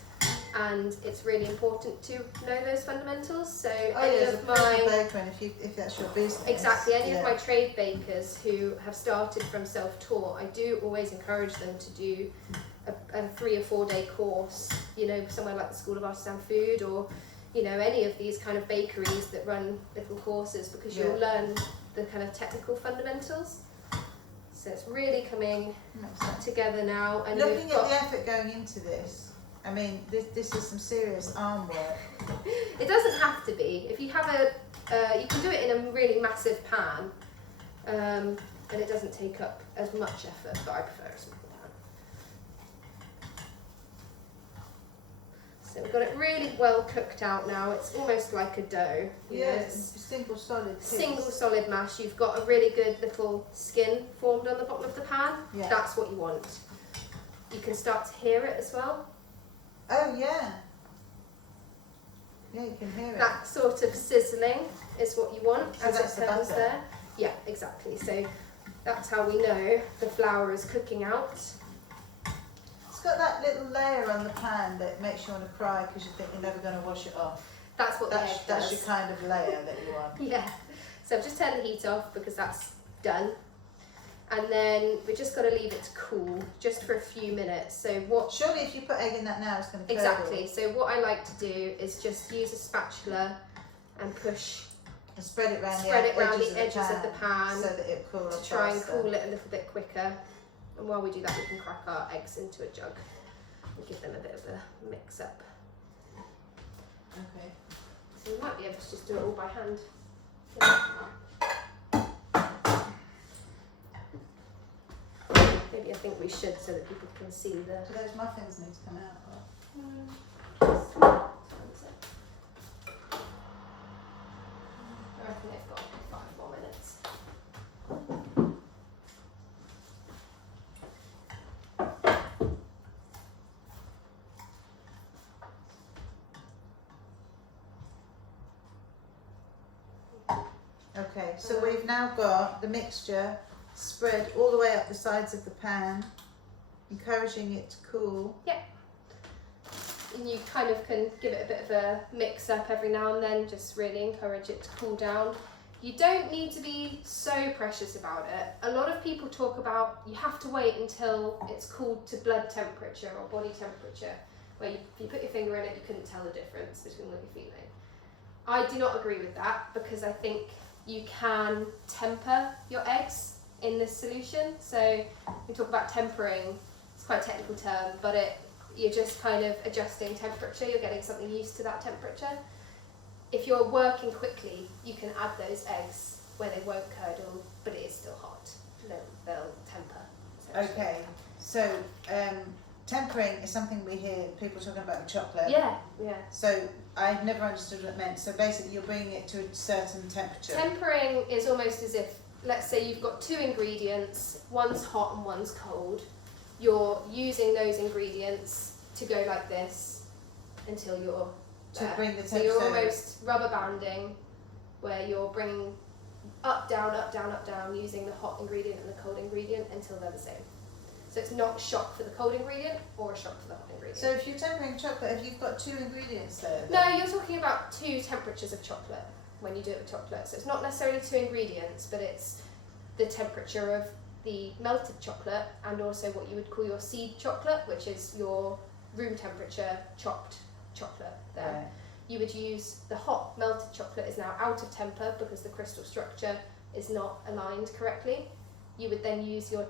And it's really important to know those fundamentals. So any of my baker, if that's your business. Exactly, any of my trade bakers who have started from self-taught, I do always encourage them to do a 3 or 4 day course, you know, somewhere like the School of Artisan Food, or, you know, any of these kind of bakeries that run little courses, because you'll learn the kind of technical fundamentals. So it's really coming together now. And looking at the effort going into this, I mean, this is some serious arm work. It doesn't have to be. If you have you can do it in a really massive pan, and it doesn't take up as much effort, but I prefer a small pan. So we've got it really well cooked out now. It's almost like a dough. Yes, single solid piece. Single solid mash. You've got a really good little skin formed on the bottom of the pan. Yeah. That's what you want. You can start to hear it as well. Oh yeah. Yeah, you can hear it. That sort of sizzling is what you want So as that's it turns the there. Yeah, exactly. So that's how we know the flour is cooking out. It's got that little layer on the pan that makes you want to cry because you think you're never going to wash it off. That's what the egg That's does. your kind of layer that you want. Yeah. So I've just turned the heat off because that's done. And then we just got to leave it to cool just for a few minutes. So what? Surely if you put egg in that now, it's going to curdle. Exactly. So what I like to do is just use a spatula and push. And spread it around the edges of the pan so that it cools to try and cool it a little bit quicker. And while we do that, we can crack our eggs into a jug and give them a bit of a mix up. Okay. So we might be able to just do it all by hand. Maybe I think we should so that people can see the. Do those muffins need to come out? I reckon they've got 5 more minutes. Okay, so we've now got the mixture spread all the way up the sides of the pan, encouraging it to cool. And you kind of can give it a bit of a mix up every now and then, just really encourage it to cool down. You don't need to be so precious about it. A lot of people talk about you have to wait until it's cooled to blood temperature or body temperature, where if you put your finger in it, you couldn't tell the difference between what you're feeling. I do not agree with that because I think you can temper your eggs in this solution. So we talk about tempering, it's quite a technical term, but you're just kind of adjusting temperature, you're getting something used to that temperature. If you're working quickly, you can add those eggs where they won't curdle, but it is still hot. They'll temper. Okay, so tempering is something we hear people talking about with chocolate. Yeah. So I've never understood what it meant. So basically you're bringing it to a certain temperature. Tempering is almost as if, let's say you've got 2 ingredients, one's hot and one's cold. You're using those ingredients to go like this until you're there. To bring the So temperature. you're almost rubber banding, where you're bringing up, down, up, down, up, down, using the hot ingredient and the cold ingredient until they're the same. So it's not shock for the cold ingredient or a shock for the hot ingredient. So if you're tempering chocolate, if you've got 2 ingredients there? No, you're talking about 2 temperatures of chocolate when you do it with chocolate. So it's not necessarily 2 ingredients, but it's the temperature of the melted chocolate and also what you would call your seed chocolate, which is your room temperature chopped chocolate there. Right. You would use the hot melted chocolate is now out of temper because the crystal structure is not aligned correctly. You would then use your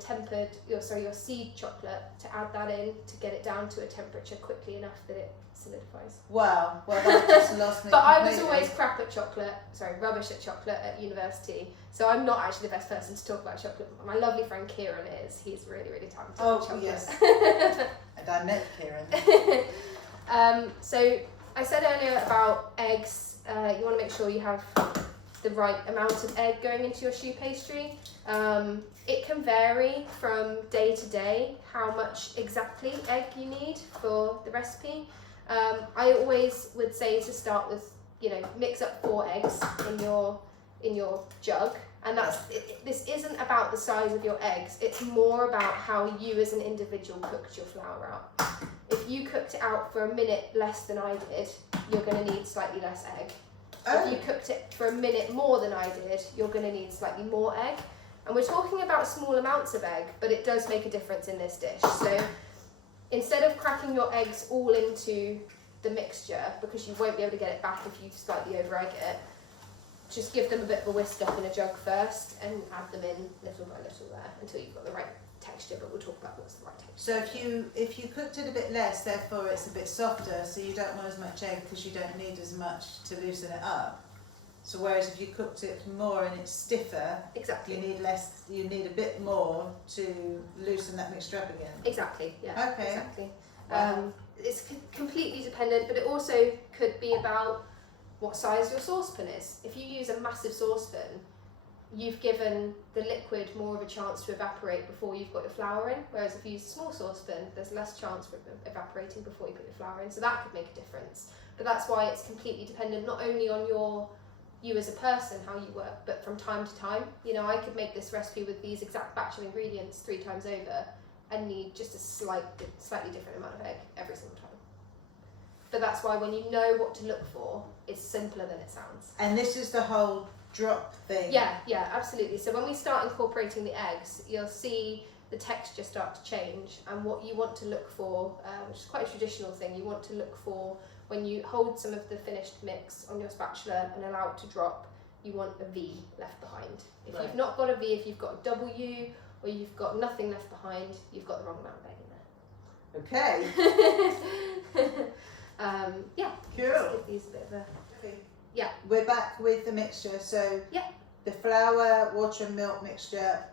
seed chocolate to add that in to get it down to a temperature quickly enough that it solidifies. Wow, well that just lost me. But I was always rubbish at chocolate at university. So I'm not actually the best person to talk about chocolate. My lovely friend Kieran is. He's really, really talented at chocolate. Yes. And I met Kieran. So I said earlier about eggs. You want to make sure you have the right amount of egg going into your choux pastry. It can vary from day to day how much exactly egg you need for the recipe. I always would say to start with, mix up 4 eggs in your jug, and this isn't about the size of your eggs. It's more about how you as an individual cooked your flour out. If you cooked it out for a minute less than I did, you're going to need slightly less egg. Oh. If you cooked it for a minute more than I did, you're going to need slightly more egg. And we're talking about small amounts of egg, but it does make a difference in this dish. So instead of cracking your eggs all into the mixture, because you won't be able to get it back if you slightly over egg it, just give them a bit of a whisk up in a jug first and add them in little by little there until you've got the right texture, but we'll talk about what's the right texture. So if you cooked it a bit less, therefore it's a bit softer, so you don't want as much egg because you don't need as much to loosen it up. So whereas if you cooked it more and it's stiffer, Exactly. you need a bit more to loosen that mixture up again. Exactly, yeah. Okay. Exactly. Wow. It's completely dependent, but it also could be about what size your saucepan is. If you use a massive saucepan, you've given the liquid more of a chance to evaporate before you've got your flour in, whereas if you use a small saucepan, there's less chance for it evaporating before you put your flour in, so that could make a difference. But that's why it's completely dependent not only on you as a person, how you work, but from time to time. I could make this recipe with these exact batch of ingredients 3 times over and need just a slightly different amount of egg every single time. But that's why when you know what to look for, it's simpler than it sounds. And this is the whole drop thing. Yeah, absolutely. So when we start incorporating the eggs, you'll see the texture start to change, and what you want to look for, which is quite a traditional thing, you want to look for when you hold some of the finished mix on your spatula and allow it to drop, you want a V left behind. If Right. you've not got a V, if you've got a W, or you've got nothing left behind, you've got the wrong amount of egg in there. Okay. Yeah. Cool. Let's give these a bit of a... Yeah. We're back with the mixture. So Yeah. the flour, water and milk mixture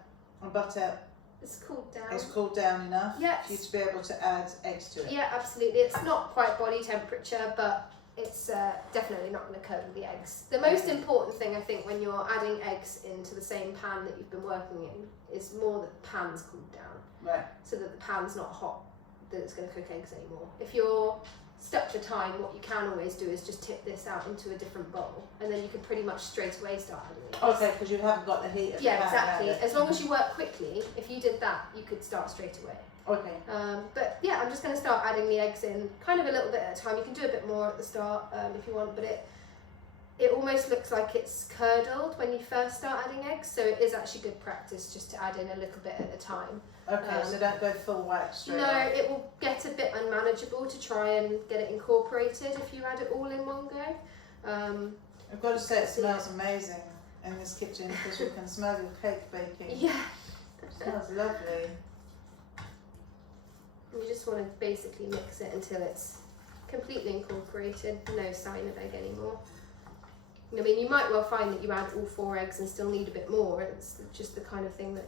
and butter It's cooled down. is cooled down enough Yeah. for you to be able to add eggs to it. Yeah, absolutely. It's not quite body temperature, but it's definitely not going to curdle the eggs. The most important thing, I think, when you're adding eggs into the same pan that you've been working in is more that the pan's cooled down, Right. so that the pan's not hot, that it's going to cook eggs anymore. If you're stuck for time, what you can always do is just tip this out into a different bowl, and then you can pretty much straight away start adding eggs. Okay, because you haven't got the heat of the Yeah, pan exactly. around it. As long as you work quickly, if you did that, you could start straight away. Okay. But yeah, I'm just going to start adding the eggs in kind of a little bit at a time. You can do a bit more at the start if you want, but it almost looks like it's curdled when you first start adding eggs, so it is actually good practice just to add in a little bit at a time. Okay, so don't go full whack straight No, off. it will get a bit unmanageable to try and get it incorporated if you add it all in one go. I've got to say it smells amazing in this kitchen because you can smell your cake baking. Yeah. It smells lovely. You just want to basically mix it until it's completely incorporated, no sign of egg anymore. I mean, you might well find that you add all 4 eggs and still need a bit more. It's just the kind of thing that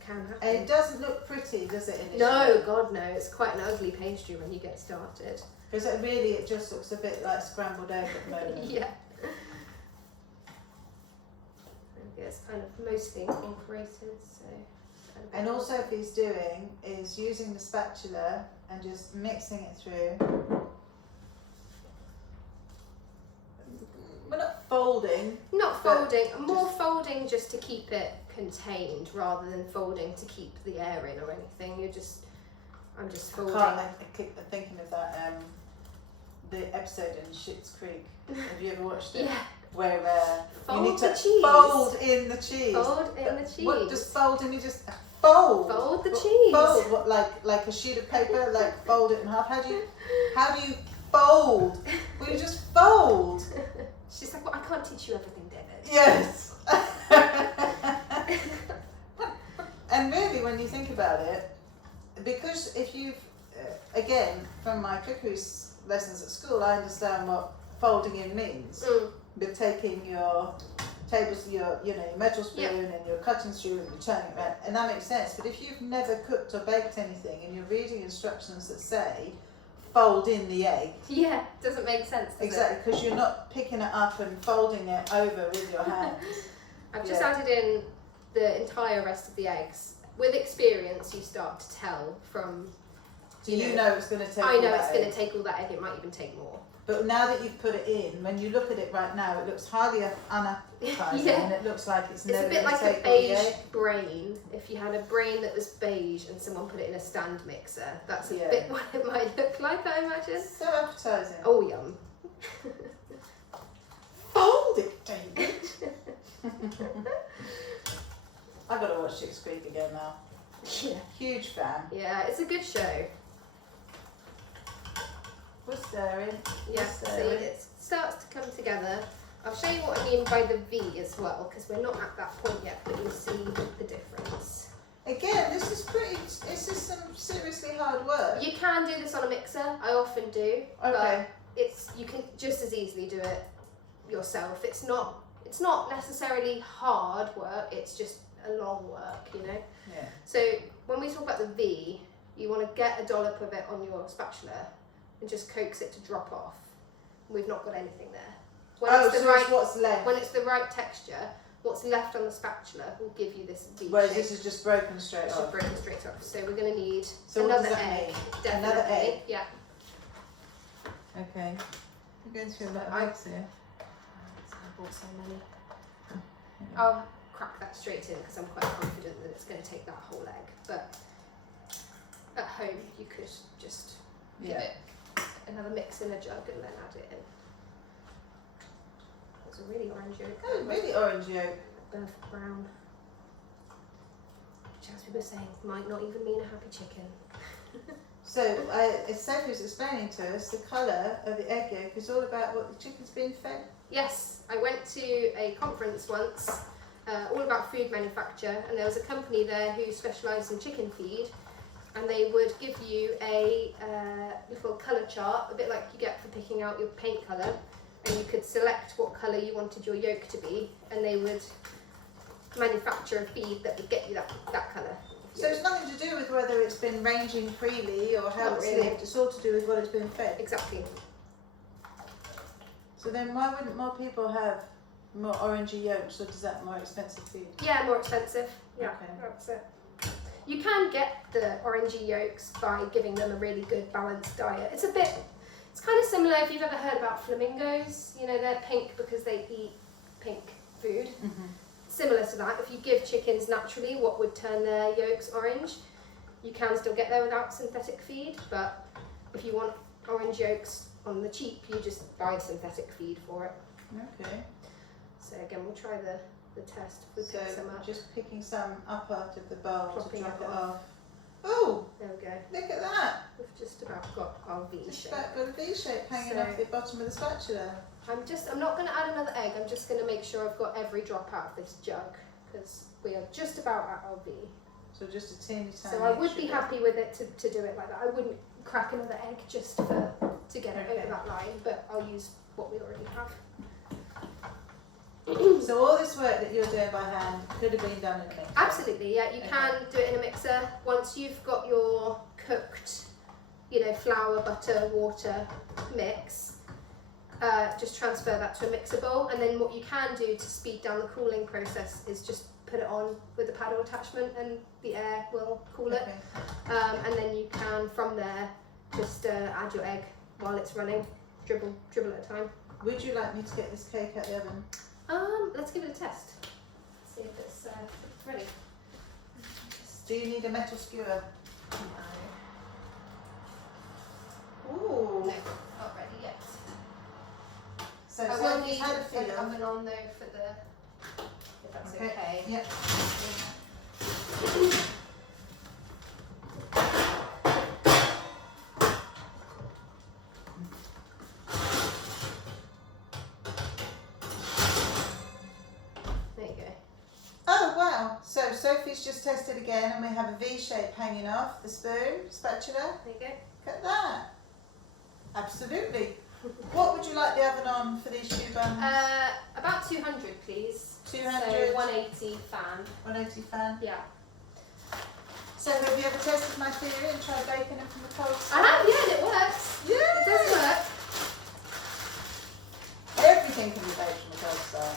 can happen. And it doesn't look pretty, does it, initially? No, God no, it's quite an ugly pastry when you get started. Because it just looks a bit like scrambled egg at the moment. Yeah. It's kind of mostly incorporated, so... And all Sophie's doing is using the spatula and just mixing it through. We're not folding. Not folding, more folding just to keep it contained rather than folding to keep the air in or anything. I'm just folding. I keep thinking of that, the episode in Schitt's Creek. Have you ever watched it? Yeah. Where you Fold need to the cheese. fold in the cheese. Fold in the cheese. What, just fold and you just fold. Fold the cheese. Fold, what, like a sheet of paper, like fold it in half. How do you fold? Well, you just fold. She's like, well, I can't teach you everything, David. Yes. And really, when you think about it, because if you've, again, from my cookery lessons at school, I understand what folding in means. With taking your your metal spoon and your cutting stone and you're turning it around, and that makes sense. But if you've never cooked or baked anything and you're reading instructions that say fold in the egg, Yeah, doesn't make sense, does exactly, because you're not picking it up and folding it over with your hands. I've just added in the entire rest of the eggs. With experience, you start to tell from... You know it's going to take. I know all it's that going egg. to take all that egg, it might even take more. But now that you've put it in, when you look at it right now, it looks highly unappetizing, Yeah. and it looks like it's It's never a bit going to like take a all the beige egg. brain. If you had a brain that was beige and someone put it in a stand mixer, that's a Yeah. bit what it might look like, I imagine. So appetizing. Oh, yum. Fold it, David. I've got to watch Schitt's Creek again now. Yeah. Huge fan. Yeah, it's a good show. We're stirring. Yeah, see, it starts to come together. I'll show you what I mean by the V as well, because we're not at that point yet, but you'll see the difference. Again, this is some seriously hard work. You can do this on a mixer, I often do, Okay. but you can just as easily do it yourself. It's not necessarily hard work, it's just a long work, you know? Yeah. So when we talk about the V, you want to get a dollop of it on your spatula and just coax it to drop off. We've not got anything there. When it's what's left. When it's the right texture, what's left on the spatula will give you this V Whereas shape. this is just broken straight It's off. just broken straight off. So we're going to need So what another does that egg. mean? Definitely. Another egg? Yeah. Okay. We're going through a lot of I- eggs here. I bought so many. I'll crack that straight in because I'm quite confident that it's going to take that whole egg. But at home, you could just give it another mix in a jug and then add it in. It's a really orange yolk. Oh, really orange yolk. Burnt brown. Which, as we were saying, might not even mean a happy chicken. So, as Sophie was explaining to us, the colour of the egg yolk is all about what the chicken's been fed. Yes, I went to a conference once, all about food manufacture, and there was a company there who specialised in chicken feed, and they would give you a little colour chart, a bit like you get for picking out your paint colour, and you could select what colour you wanted your yolk to be, and they would manufacture a feed that would get you that colour. So it's nothing to do with whether it's been ranging freely or how Not it's really. lived, it's all to do with what it's been fed. Exactly. So then why wouldn't more people have more orangey yolks, or does that more expensive feed? Yeah, more expensive. Yeah, Okay. that's it. You can get the orangey yolks by giving them a really good balanced diet. It's kind of similar if you've ever heard about flamingos. You know, they're pink because they eat pink food. Mm-hmm. Similar to that, if you give chickens naturally what would turn their yolks orange, you can still get there without synthetic feed, but if you want orange yolks on the cheap, you just buy synthetic feed for it. Okay. So again, we'll try the test. We So pick some up. just picking some up out of the bowl Plopping to drop it it off. off. Oh, There we go. look at that! We've just about got our V Just shape. about got a V shape hanging So- off the bottom of the spatula. I'm not going to add another egg. I'm just going to make sure I've got every drop out of this jug because we are just about at our V. So just a teeny tiny. So I would be extra happy with it to do it like that. I wouldn't crack another egg just to get it Okay. over that line, but I'll use what we already have. bit. So all this work that you're doing by hand could have been done in a mixer. Absolutely, yeah. You Okay. can do it in a mixer. Once you've got your cooked, flour, butter, water mix, just transfer that to a mixer bowl, and then what you can do to speed down the cooling process is just put it on with the paddle attachment and the air will cool it. Okay. And then you can, from there, just add your egg while it's running, dribble at a time. Would you like me to get this cake out the oven? Let's give it a test. See if it's ready. Do you need a metal skewer? No, Ooh. not ready yet. So I will Sophie's need had a an feel. oven on though for the, if that's okay. Yep. There you go. Oh wow! So Sophie's just tested again, and we have a V shape hanging off the spoon, spatula. There you go. Look at that! Absolutely. What would you like the oven on for these shoe buns? About 200, please. 200. So 180 fan. 180 fan. Yeah. So have you ever tested my theory and tried baking them from the cold I start? have, yeah, and it works. Yeah. It does work. Everything can be baked from the cold start.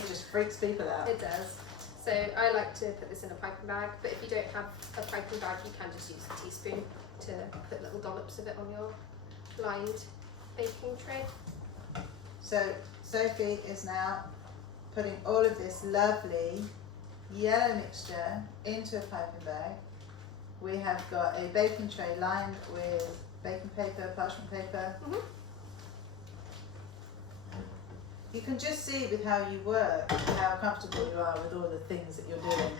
It just freaks people out. It does. So I like to put this in a piping bag, but if you don't have a piping bag, you can just use a teaspoon to put little dollops of it on your lined baking tray. So Sophie is now putting all of this lovely yellow mixture into a piping bag. We have got a baking tray lined with baking paper, parchment paper. Mhm. You can just see with how you work how comfortable you are with all the things that you're doing.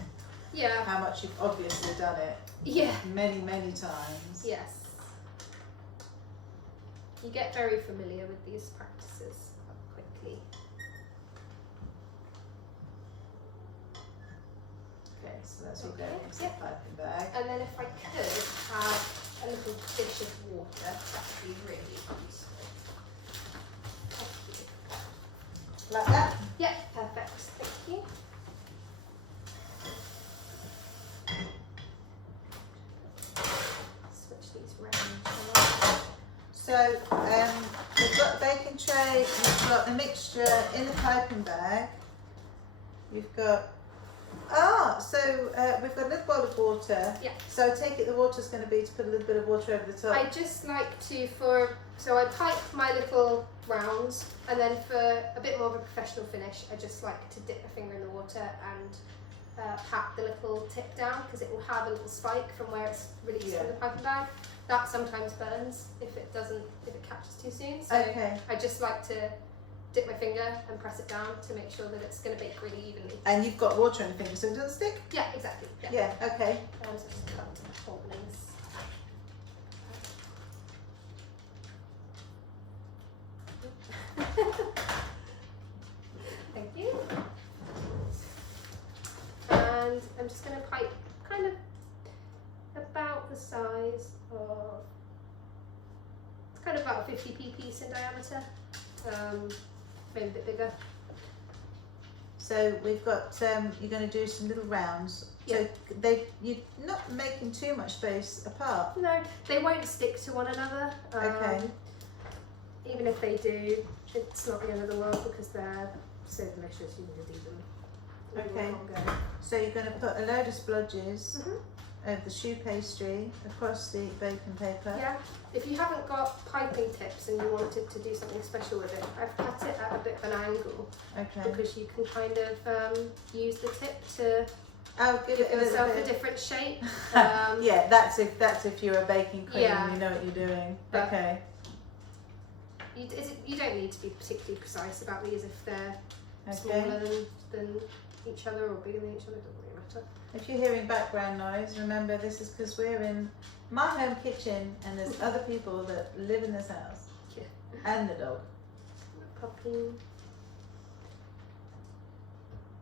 Yeah. How much you've obviously done it Yeah. many, many times. Yes. You get very familiar with these practices quickly. Okay, so that's all Okay, going into the yep. piping bag. And then if I could have a little dish of water, that would be really useful. Thank you. Like that? Yeah, perfect. Thank you. Switch these round. So we've got the baking tray, we've got the mixture in the piping bag. You've got, we've got a little bowl of water. Yeah. So I take it the water's going to be to put a little bit of water over the top. I just like to, so I pipe my little rounds, and then for a bit more of a professional finish, I just like to dip my finger in the water and pat the little tip down, because it will have a little spike from where it's released Yeah. from the piping bag. That sometimes burns if it catches too soon. So Okay. I just like to dip my finger and press it down to make sure that it's going to bake really evenly. And you've got water in the finger so it doesn't stick? Yeah, exactly. Yeah, okay. So just cut openings. Thank you. And I'm just going to pipe kind of about the size of, it's kind of about a 50p piece in diameter, maybe a bit bigger. So we've got, you're going to do some little rounds. Yeah. So you're not making too much space apart. No, they won't stick to one another. Okay. Even if they do, it's not the end of the world because they're so delicious you can just eat them. Okay. So you're going to put a load of splodges of the choux pastry across the baking paper. Yeah. If you haven't got piping tips and you wanted to do something special with it, I've cut it at a bit of an angle. Okay. Because you can kind of use the tip to Give give it yourself bit a different shape. yeah, that's if you're a baking queen Yeah. and you know what you're doing. But okay. You don't need to be particularly precise about these if they're Okay. smaller than each other or bigger than each other. It doesn't really matter. If you're hearing background noise, remember this is because we're in my home kitchen and there's other people that live in this house. Yeah. And the dog. Puppy.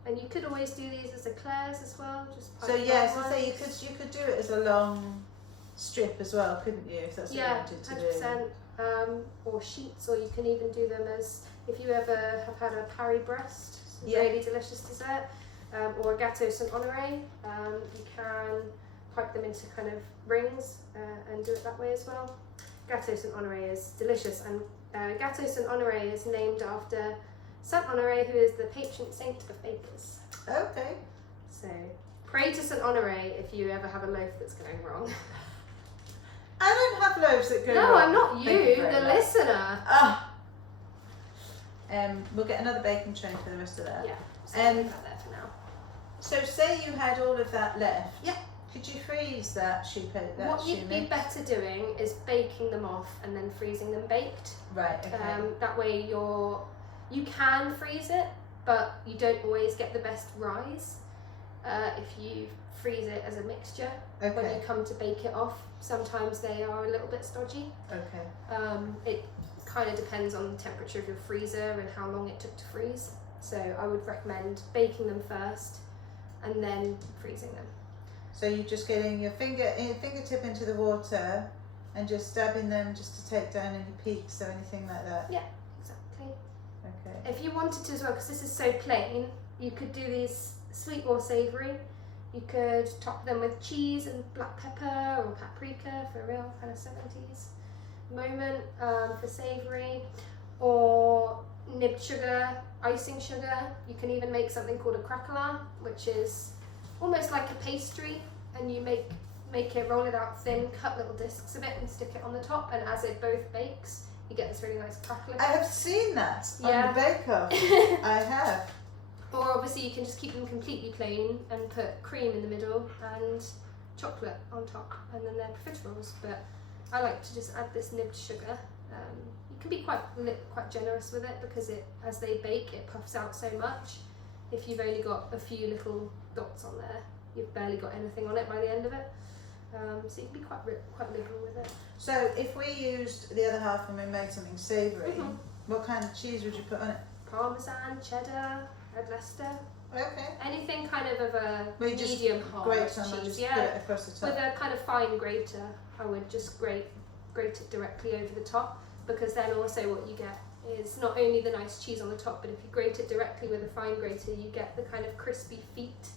And you could always do these as eclairs as well. Just pipe So yes, long I say ones. you could do it as a long strip as well, couldn't you? If that's what you Yeah, wanted to do. 100%. Or sheets, or you can even do them as, if you ever have had a Paris breast, it's a really delicious dessert, or a gâteau Saint Honoré, you can pipe them into kind of rings and do it that way as well. Gâteau Saint Honoré is delicious, and Gâteau Saint Honoré is named after Saint Honoré, who is the patron saint of bakers. Okay. So pray to Saint Honoré if you ever have a loaf that's going wrong. I don't have loaves that go No, wrong. I'm not Thank you, very the much. listener. Ah. We'll get another baking tray for the rest of that. Yeah, so Um, leave that there for now. So say you had all of that left. Yeah. Could you freeze that choux What you'd be better doing is baking them off and then freezing them baked. Right. Okay. That way you can freeze it, but you don't always get the best rise if you freeze it as a mixture. When okay. you come to bake it off, sometimes they are a little bit stodgy. Okay. It kind of depends on the temperature of your freezer and how long it took to freeze. So I would recommend baking them first and then freezing them. So you're just getting your fingertip into the water and just stabbing them just to take down any peaks or anything like that. Yeah, exactly. Okay. If you wanted to as well, because this is so plain, you could do these sweet or savoury. You could top them with cheese and black pepper or paprika for a real kind of 70s moment for savoury, or nibbed sugar, icing sugar. You can even make something called a craquelin, which is almost like a pastry, and you make it, roll it out thin, cut little discs of it and stick it on the top, and as it both bakes, you get this really nice crackling. I have seen that Yeah. on the Bake Off. I have. Or obviously you can just keep them completely plain and put cream in the middle and chocolate on top, and then they're profiteroles. But I like to just add this nibbed sugar. You can be quite generous with it because as they bake, it puffs out so much. If you've only got a few little dots on there, you've barely got anything on it by the end of it. So you can be quite liberal with it. So if we used the other half and we made something savoury, Mhm. what kind of cheese would you put on it? Parmesan, cheddar, red Leicester, Okay. anything kind of a We just medium hard grate some and cheese. just put it across the top. With a kind of fine grater, I would just grate it directly over the top, because then also what you get is not only the nice cheese on the top, but if you grate it directly with a fine grater, you get the kind of crispy feet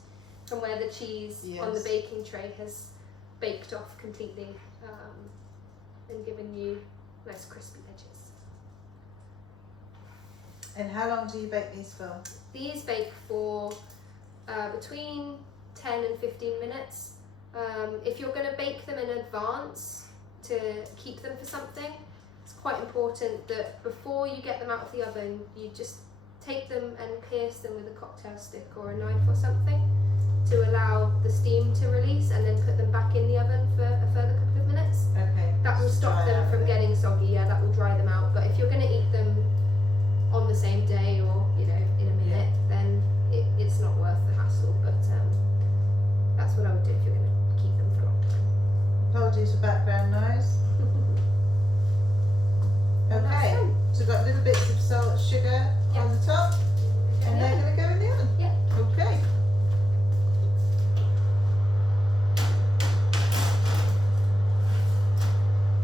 from where the cheese on the Yes. baking tray has baked off completely and given you nice crispy edges. And how long do you bake these for? These bake for between 10 and 15 minutes. If you're going to bake them in advance to keep them for something, it's quite important that before you get them out of the oven, you just take them and pierce them with a cocktail stick or a knife or something to allow the steam to release, and then put them back in the oven for a further couple of minutes. Okay. That will stop Dry them out from then. getting soggy, yeah, that will dry them out. But if you're going to eat them on the same day or in a minute, then it's not worth the hassle. But that's what I would do if you're going to keep them for a long time. Apologies for background noise. Okay, so we've got little bits of salt, sugar on the top, and they're going to go in the oven. Yeah. Okay.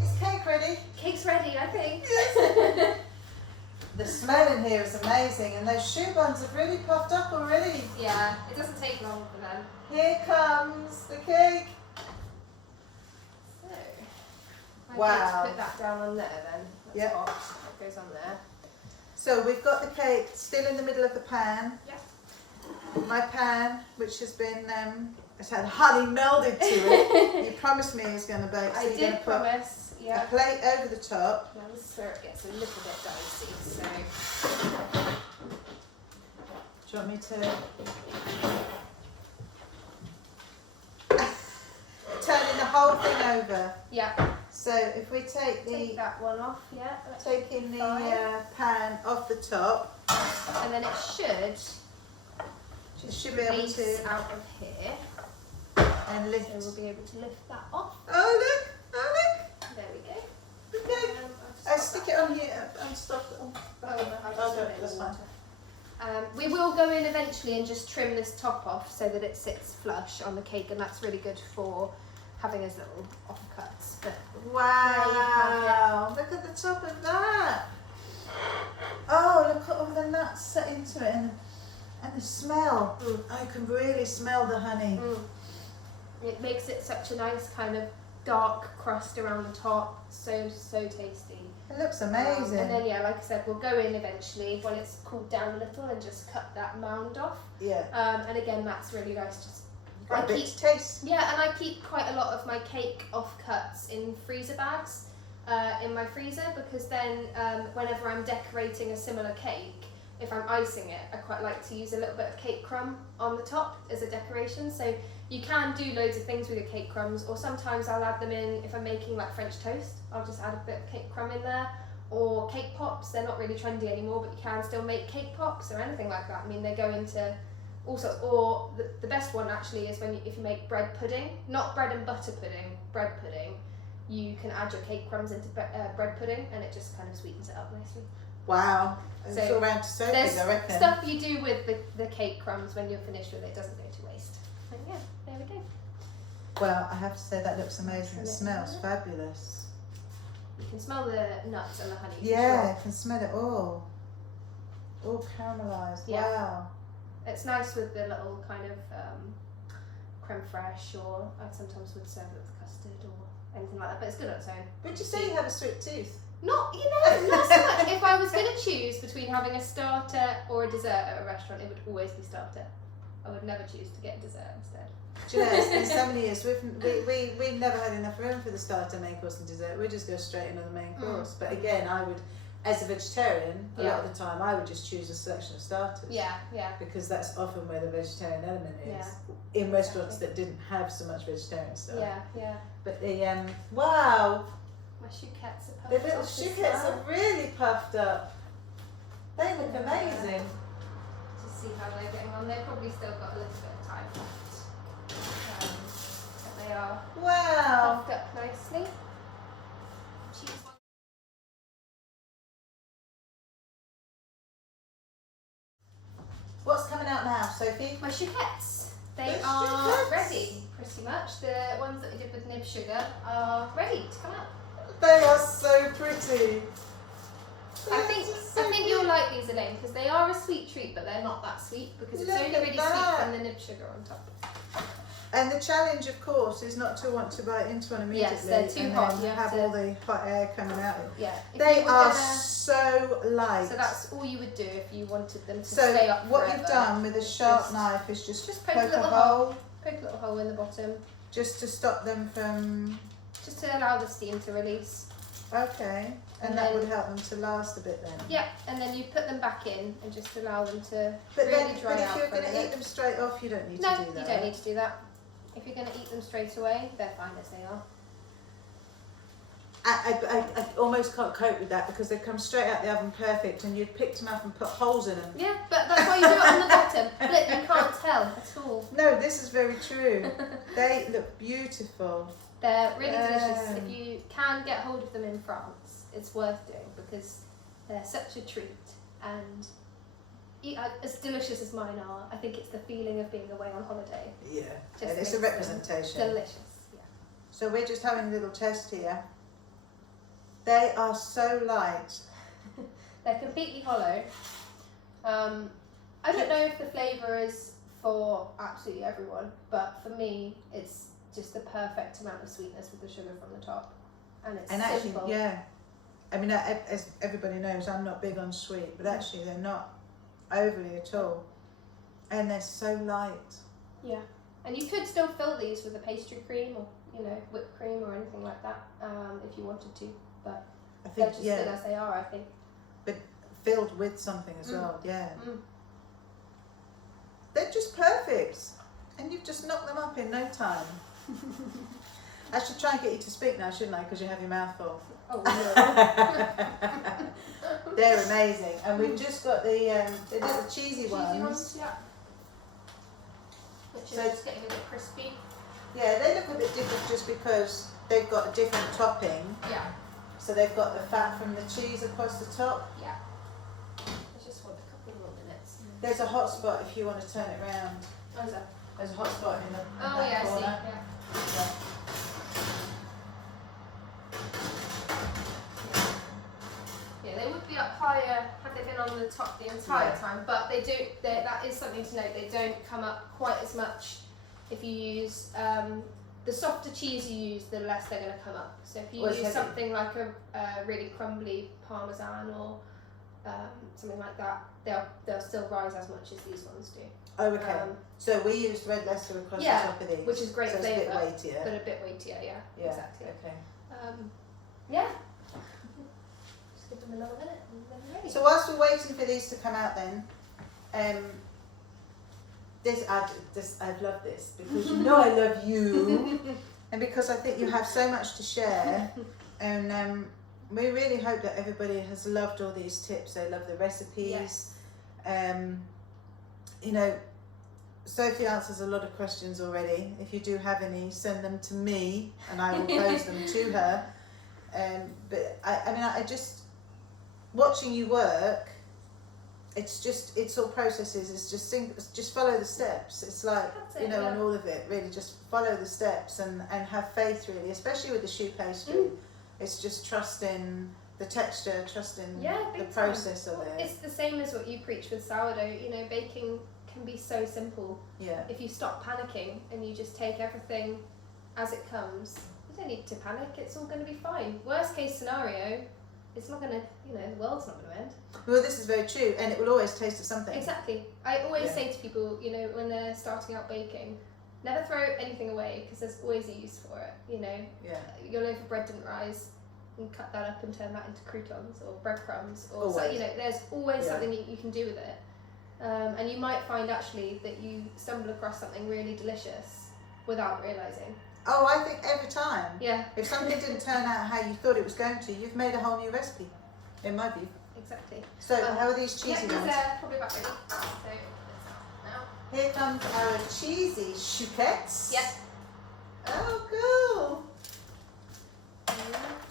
Is cake ready? Cake's ready, I think. Yes. The smell in here is amazing, and those choux buns have really puffed up already. Yeah, it doesn't take long for them. Here comes the cake. So, I'm Wow. going to put that down on there then. That's Yep. hot. That goes on there. So we've got the cake still in the middle of the pan. Yeah. My pan, which has been, it's had honey melded to it. You promised me it was going to bake, so I you're going did to put promise. a Yeah. plate over the top. Now this is where it gets a little bit dicey. So Do you want me to turning the whole thing over? yeah, So if we take take that one off. Yeah. that should taking be the fine. pan off the top, And then it should it should be able release to out of here. and lift. So we'll be able to lift that off. Oh look! Oh There we go. look! Okay. I'll Stick it on here and stop it on. Oh, no, that's fine. we will go in eventually and just trim this top off so that it sits flush on the cake, and that's really good for having as little offcuts. But Wow! Look at the top of that. Oh, look at all the nuts set into it, and the smell. I can really smell the honey. It makes it such a nice kind of dark crust around the top. So tasty. It looks amazing. And then like I said, we'll go in eventually when it's cooled down a little and just cut that mound off. Yeah. And again, that's really nice. Just Got a bit to taste. Yeah, and I keep quite a lot of my cake offcuts in freezer bags in my freezer, because then whenever I'm decorating a similar cake, if I'm icing it, I quite like to use a little bit of cake crumb on the top as a decoration. So you can do loads of things with your cake crumbs, or sometimes I'll add them in if I'm making like French toast. I'll just add a bit of cake crumb in there, or cake pops. They're not really trendy anymore, but you can still make cake pops or anything like that. I mean, they go into all sorts. Or the best one actually is if you make bread pudding, not bread and butter pudding, bread pudding. You can add your cake crumbs into bread pudding, and it just kind of sweetens it up nicely. Wow. It's So all round to Sophie's, There's I reckon. stuff you do with the cake crumbs when you're finished with it, doesn't go to waste. And yeah, there we go. Well, I have to say that looks amazing. It Trim it. smells fabulous. You can smell the nuts and the honey. for Yeah, sure. I can smell it all. All caramelised. Yeah. Wow. It's nice with the little kind of creme fraiche, or I sometimes would serve it with custard or anything like that, but it's good on its own. Would you say you have a sweet tooth? Not so much. If I was going to choose between having a starter or a dessert at a restaurant, it would always be starter. I would never choose to get a dessert instead. Do you know, it's been so many years, we've never had enough room for the starter, main course and dessert. We just go straight into the main course. But again, I would, as a vegetarian, a lot of the time, I would just choose a selection of starters. Yeah. Because that's often where the vegetarian element is. In restaurants that didn't have so much vegetarian stuff. Yeah. But the, wow, My chouquettes are the puffed little off as chouquettes well. are really puffed up. They look amazing. To see how they're getting on. They've probably still got a little bit of time left. But they are Wow. puffed up nicely. Choose one. What's coming out now, Sophie? My chouquettes. They The are chouquettes. ready, pretty much. The ones that we did with nib sugar are ready to come out. They are so pretty. I think you'll like these, Elaine, because they are a sweet treat, but they're not that sweet because it's Look only at really that. sweet from the nib sugar on top. And the challenge, of course, is not to want to bite into one immediately. Yes, they're too and hot, then you have have to- all the hot air coming out. Yeah. If They you were are gonna- so light. So that's all you would do if you wanted them to So stay up what forever. you've done with a sharp Just knife is just poke a poke a little hole, Poke a little hole in the bottom, just to stop them from. just to allow the steam to release. Okay, and And that then- would help them to last a bit then. Yeah, and then you put them back in and just allow them to But really then, dry but out if you're for a going to eat minute. them straight off, you don't need No, to do that. you don't need to do that. If you're going to eat them straight away, they're fine as they are. I almost can't cope with that because they come straight out the oven perfect and you'd picked them up and put holes in them. Yeah, but that's why you do it on the bottom. Look, you can't tell at all. No, this is very true. They look beautiful. They're really delicious. If you can get hold of them in France, it's worth doing because they're such a treat. And as delicious as mine are, I think it's the feeling of being away on holiday. Yeah, Just and it's a makes them representation. delicious, yeah. So we're just having a little test here. They are so light. They're completely hollow. I don't know if the flavour is for absolutely everyone, but for me, it's just the perfect amount of sweetness with the sugar from the top. And it's simple. Actually, yeah. I mean, as everybody knows, I'm not big on sweet, but actually they're not overly at all. And they're so light. Yeah. And you could still fill these with a pastry cream or, whipped cream or anything like that, if you wanted to. But I think, they're just good as they are, I think. But filled with something as well, yeah. Mm. They're just perfect. And you've just knocked them up in no time. I should try and get you to speak now, shouldn't I? Because you have your mouth full. Oh, no. They're amazing. And we've just got the little cheesy ones. Yeah. Which So is just getting a bit crispy. Yeah, they look a bit different just because they've got a different topping. Yeah. So they've got the fat from the cheese across the top. Yeah. I just want a couple more minutes. There's a hot spot if you want to turn it round. Oh, is that? There's a hot spot in the Oh, that yeah, I see. corner. Yeah. Yeah, they would be up higher had they been on the top the entire time, but that is something to note, they don't come up quite as much if you use, the softer cheese you use, the less they're going to come up. So if you use something like a really crumbly parmesan or something like that, they'll still rise as much as these ones do. Oh, okay. So we used red Leicester across the top of these. Which is great flavour. It's a bit weightier. But a bit weightier, yeah. Exactly. Okay. Yeah. Just give them another minute and then they're ready. So whilst we're waiting for these to come out then, I love this because you know I love you and because I think you have so much to share and we really hope that everybody has loved all these tips. They love the recipes. Yes. Sophie answers a lot of questions already. If you do have any, send them to me and I will pose them to her. But I just, watching you work, it's all processes. It's just follow the steps. It's like, and all of it, really just follow the steps and have faith really, especially with the choux pastry. It's just trusting the texture, trusting the process of it. It's the same as what you preach with sourdough. Baking can be so simple. Yeah. If you stop panicking and you just take everything as it comes, you don't need to panic. It's all going to be fine. Worst case scenario, it's not going to, the world's not going to end. Well, this is very true, and it will always taste of something. Exactly. I always say to people, when they're starting out baking, never throw anything away because there's always a use for it. Your loaf of bread didn't rise, and cut that up and turn that into croutons or breadcrumbs, or there's always something you can do with it. And you might find actually that you stumble across something really delicious without realising. Oh, I think every time. Yeah. If something didn't turn out how you thought it was going to, you've made a whole new recipe, in my view. Exactly. So, how are these cheesy ones? Yeah, probably about ready. So, let's start now. Here comes our cheesy chouquettes. Yes. Oh, cool.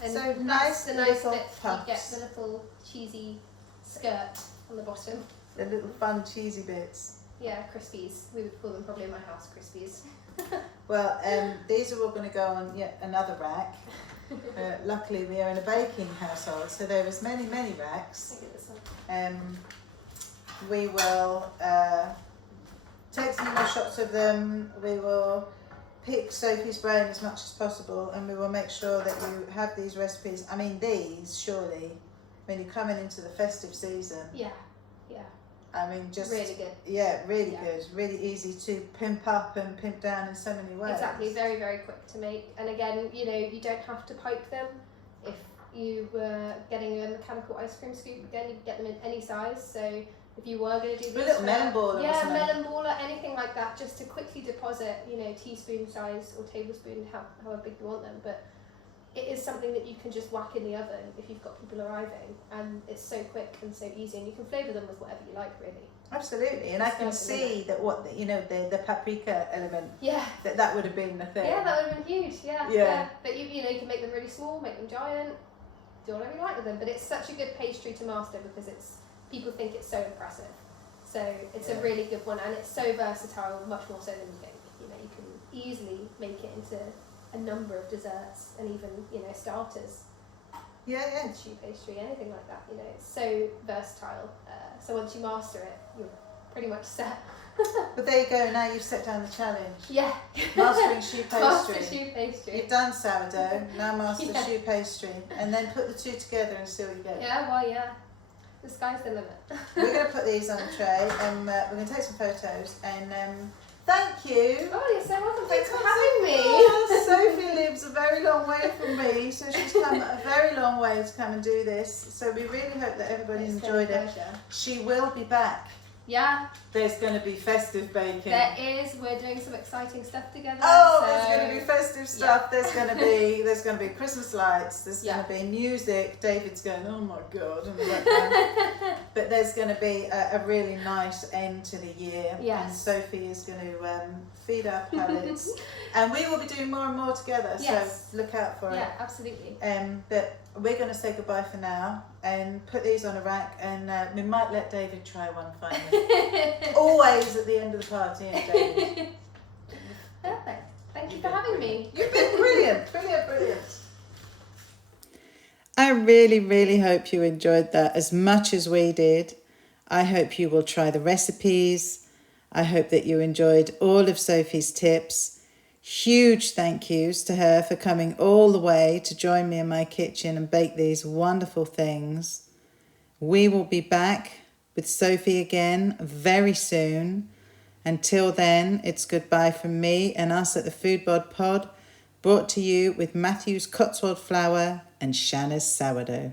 And so that's the nice little bit. puffs. You get the little cheesy skirt on the bottom. The little fun cheesy bits. Yeah, crispies. We would call them probably in my house crispies. Well, these are all going to go on yet another rack. Luckily, we are in a baking household, so there is many racks. Look at this one. We will take some more shots of them. We will pick Sophie's brain as much as possible, and we will make sure that you have these recipes. I mean, these surely when you're coming into the festive season. Yeah. I mean, just really good. Yeah, really good. Really easy to pimp up and pimp down in so many ways. Exactly, very quick to make. And again, you don't have to pipe them. If you were getting a mechanical ice cream scoop, again, you can get them in any size. So if you were going to do these, a little melon baller. Yeah, melon baller, anything like that, just to quickly deposit, teaspoon size or tablespoon, however big you want them. But it is something that you can just whack in the oven if you've got people arriving, and it's so quick and so easy, and you can flavour them with whatever you like, really. Absolutely, and I can see that the paprika element. Yeah. That would have been the thing. Yeah, that would have been huge. Yeah. Yeah. But you can make them really small, make them giant, do whatever you like with them. But it's such a good pastry to master because people think it's so impressive. So it's a really good one, and it's so versatile, much more so than you think. You know, you can easily make it into a number of desserts and even starters. Yeah. Choux pastry, anything like that. You know, it's so versatile. So once you master it, you're pretty much set. But there you go. Now you've set down the challenge. Yeah. Mastering choux pastry. Master choux pastry. You've done sourdough. Now master choux pastry, and then put the two together and see what you get. Yeah. Well, yeah. The sky's the limit. We're going to put these on a tray, and we're going to take some photos. And thank you. Oh, you're so welcome. Thanks for having me. Oh, Sophie lives a very long way from me, so she's come a very long way to come and do this. So we really hope that everybody's enjoyed it. She will be back. Yeah. There's going to be festive baking. There is. We're doing some exciting stuff together. Oh, there's going to be festive stuff. Yeah. There's going to be Christmas lights. There's going to be music. David's going, oh my God, in the background. But there's going to be a really nice end to the year. Yes. And Sophie is going to feed our palates, and we will be doing more and more together. Yes. So look out for it. Yeah, absolutely. But we're going to say goodbye for now and put these on a rack, and we might let David try one finally. Always at the end of the party, ain't David? Perfect. Thank you for having me. You've been brilliant, brilliant. I really, really hope you enjoyed that as much as we did. I hope you will try the recipes. I hope that you enjoyed all of Sophie's tips. Huge thank yous to her for coming all the way to join me in my kitchen and bake these wonderful things. We will be back with Sophie again very soon. Until then, it's goodbye from me and us at the Food Bod Pod, brought to you with Matthew's Cotswold flour and Shana's sourdough.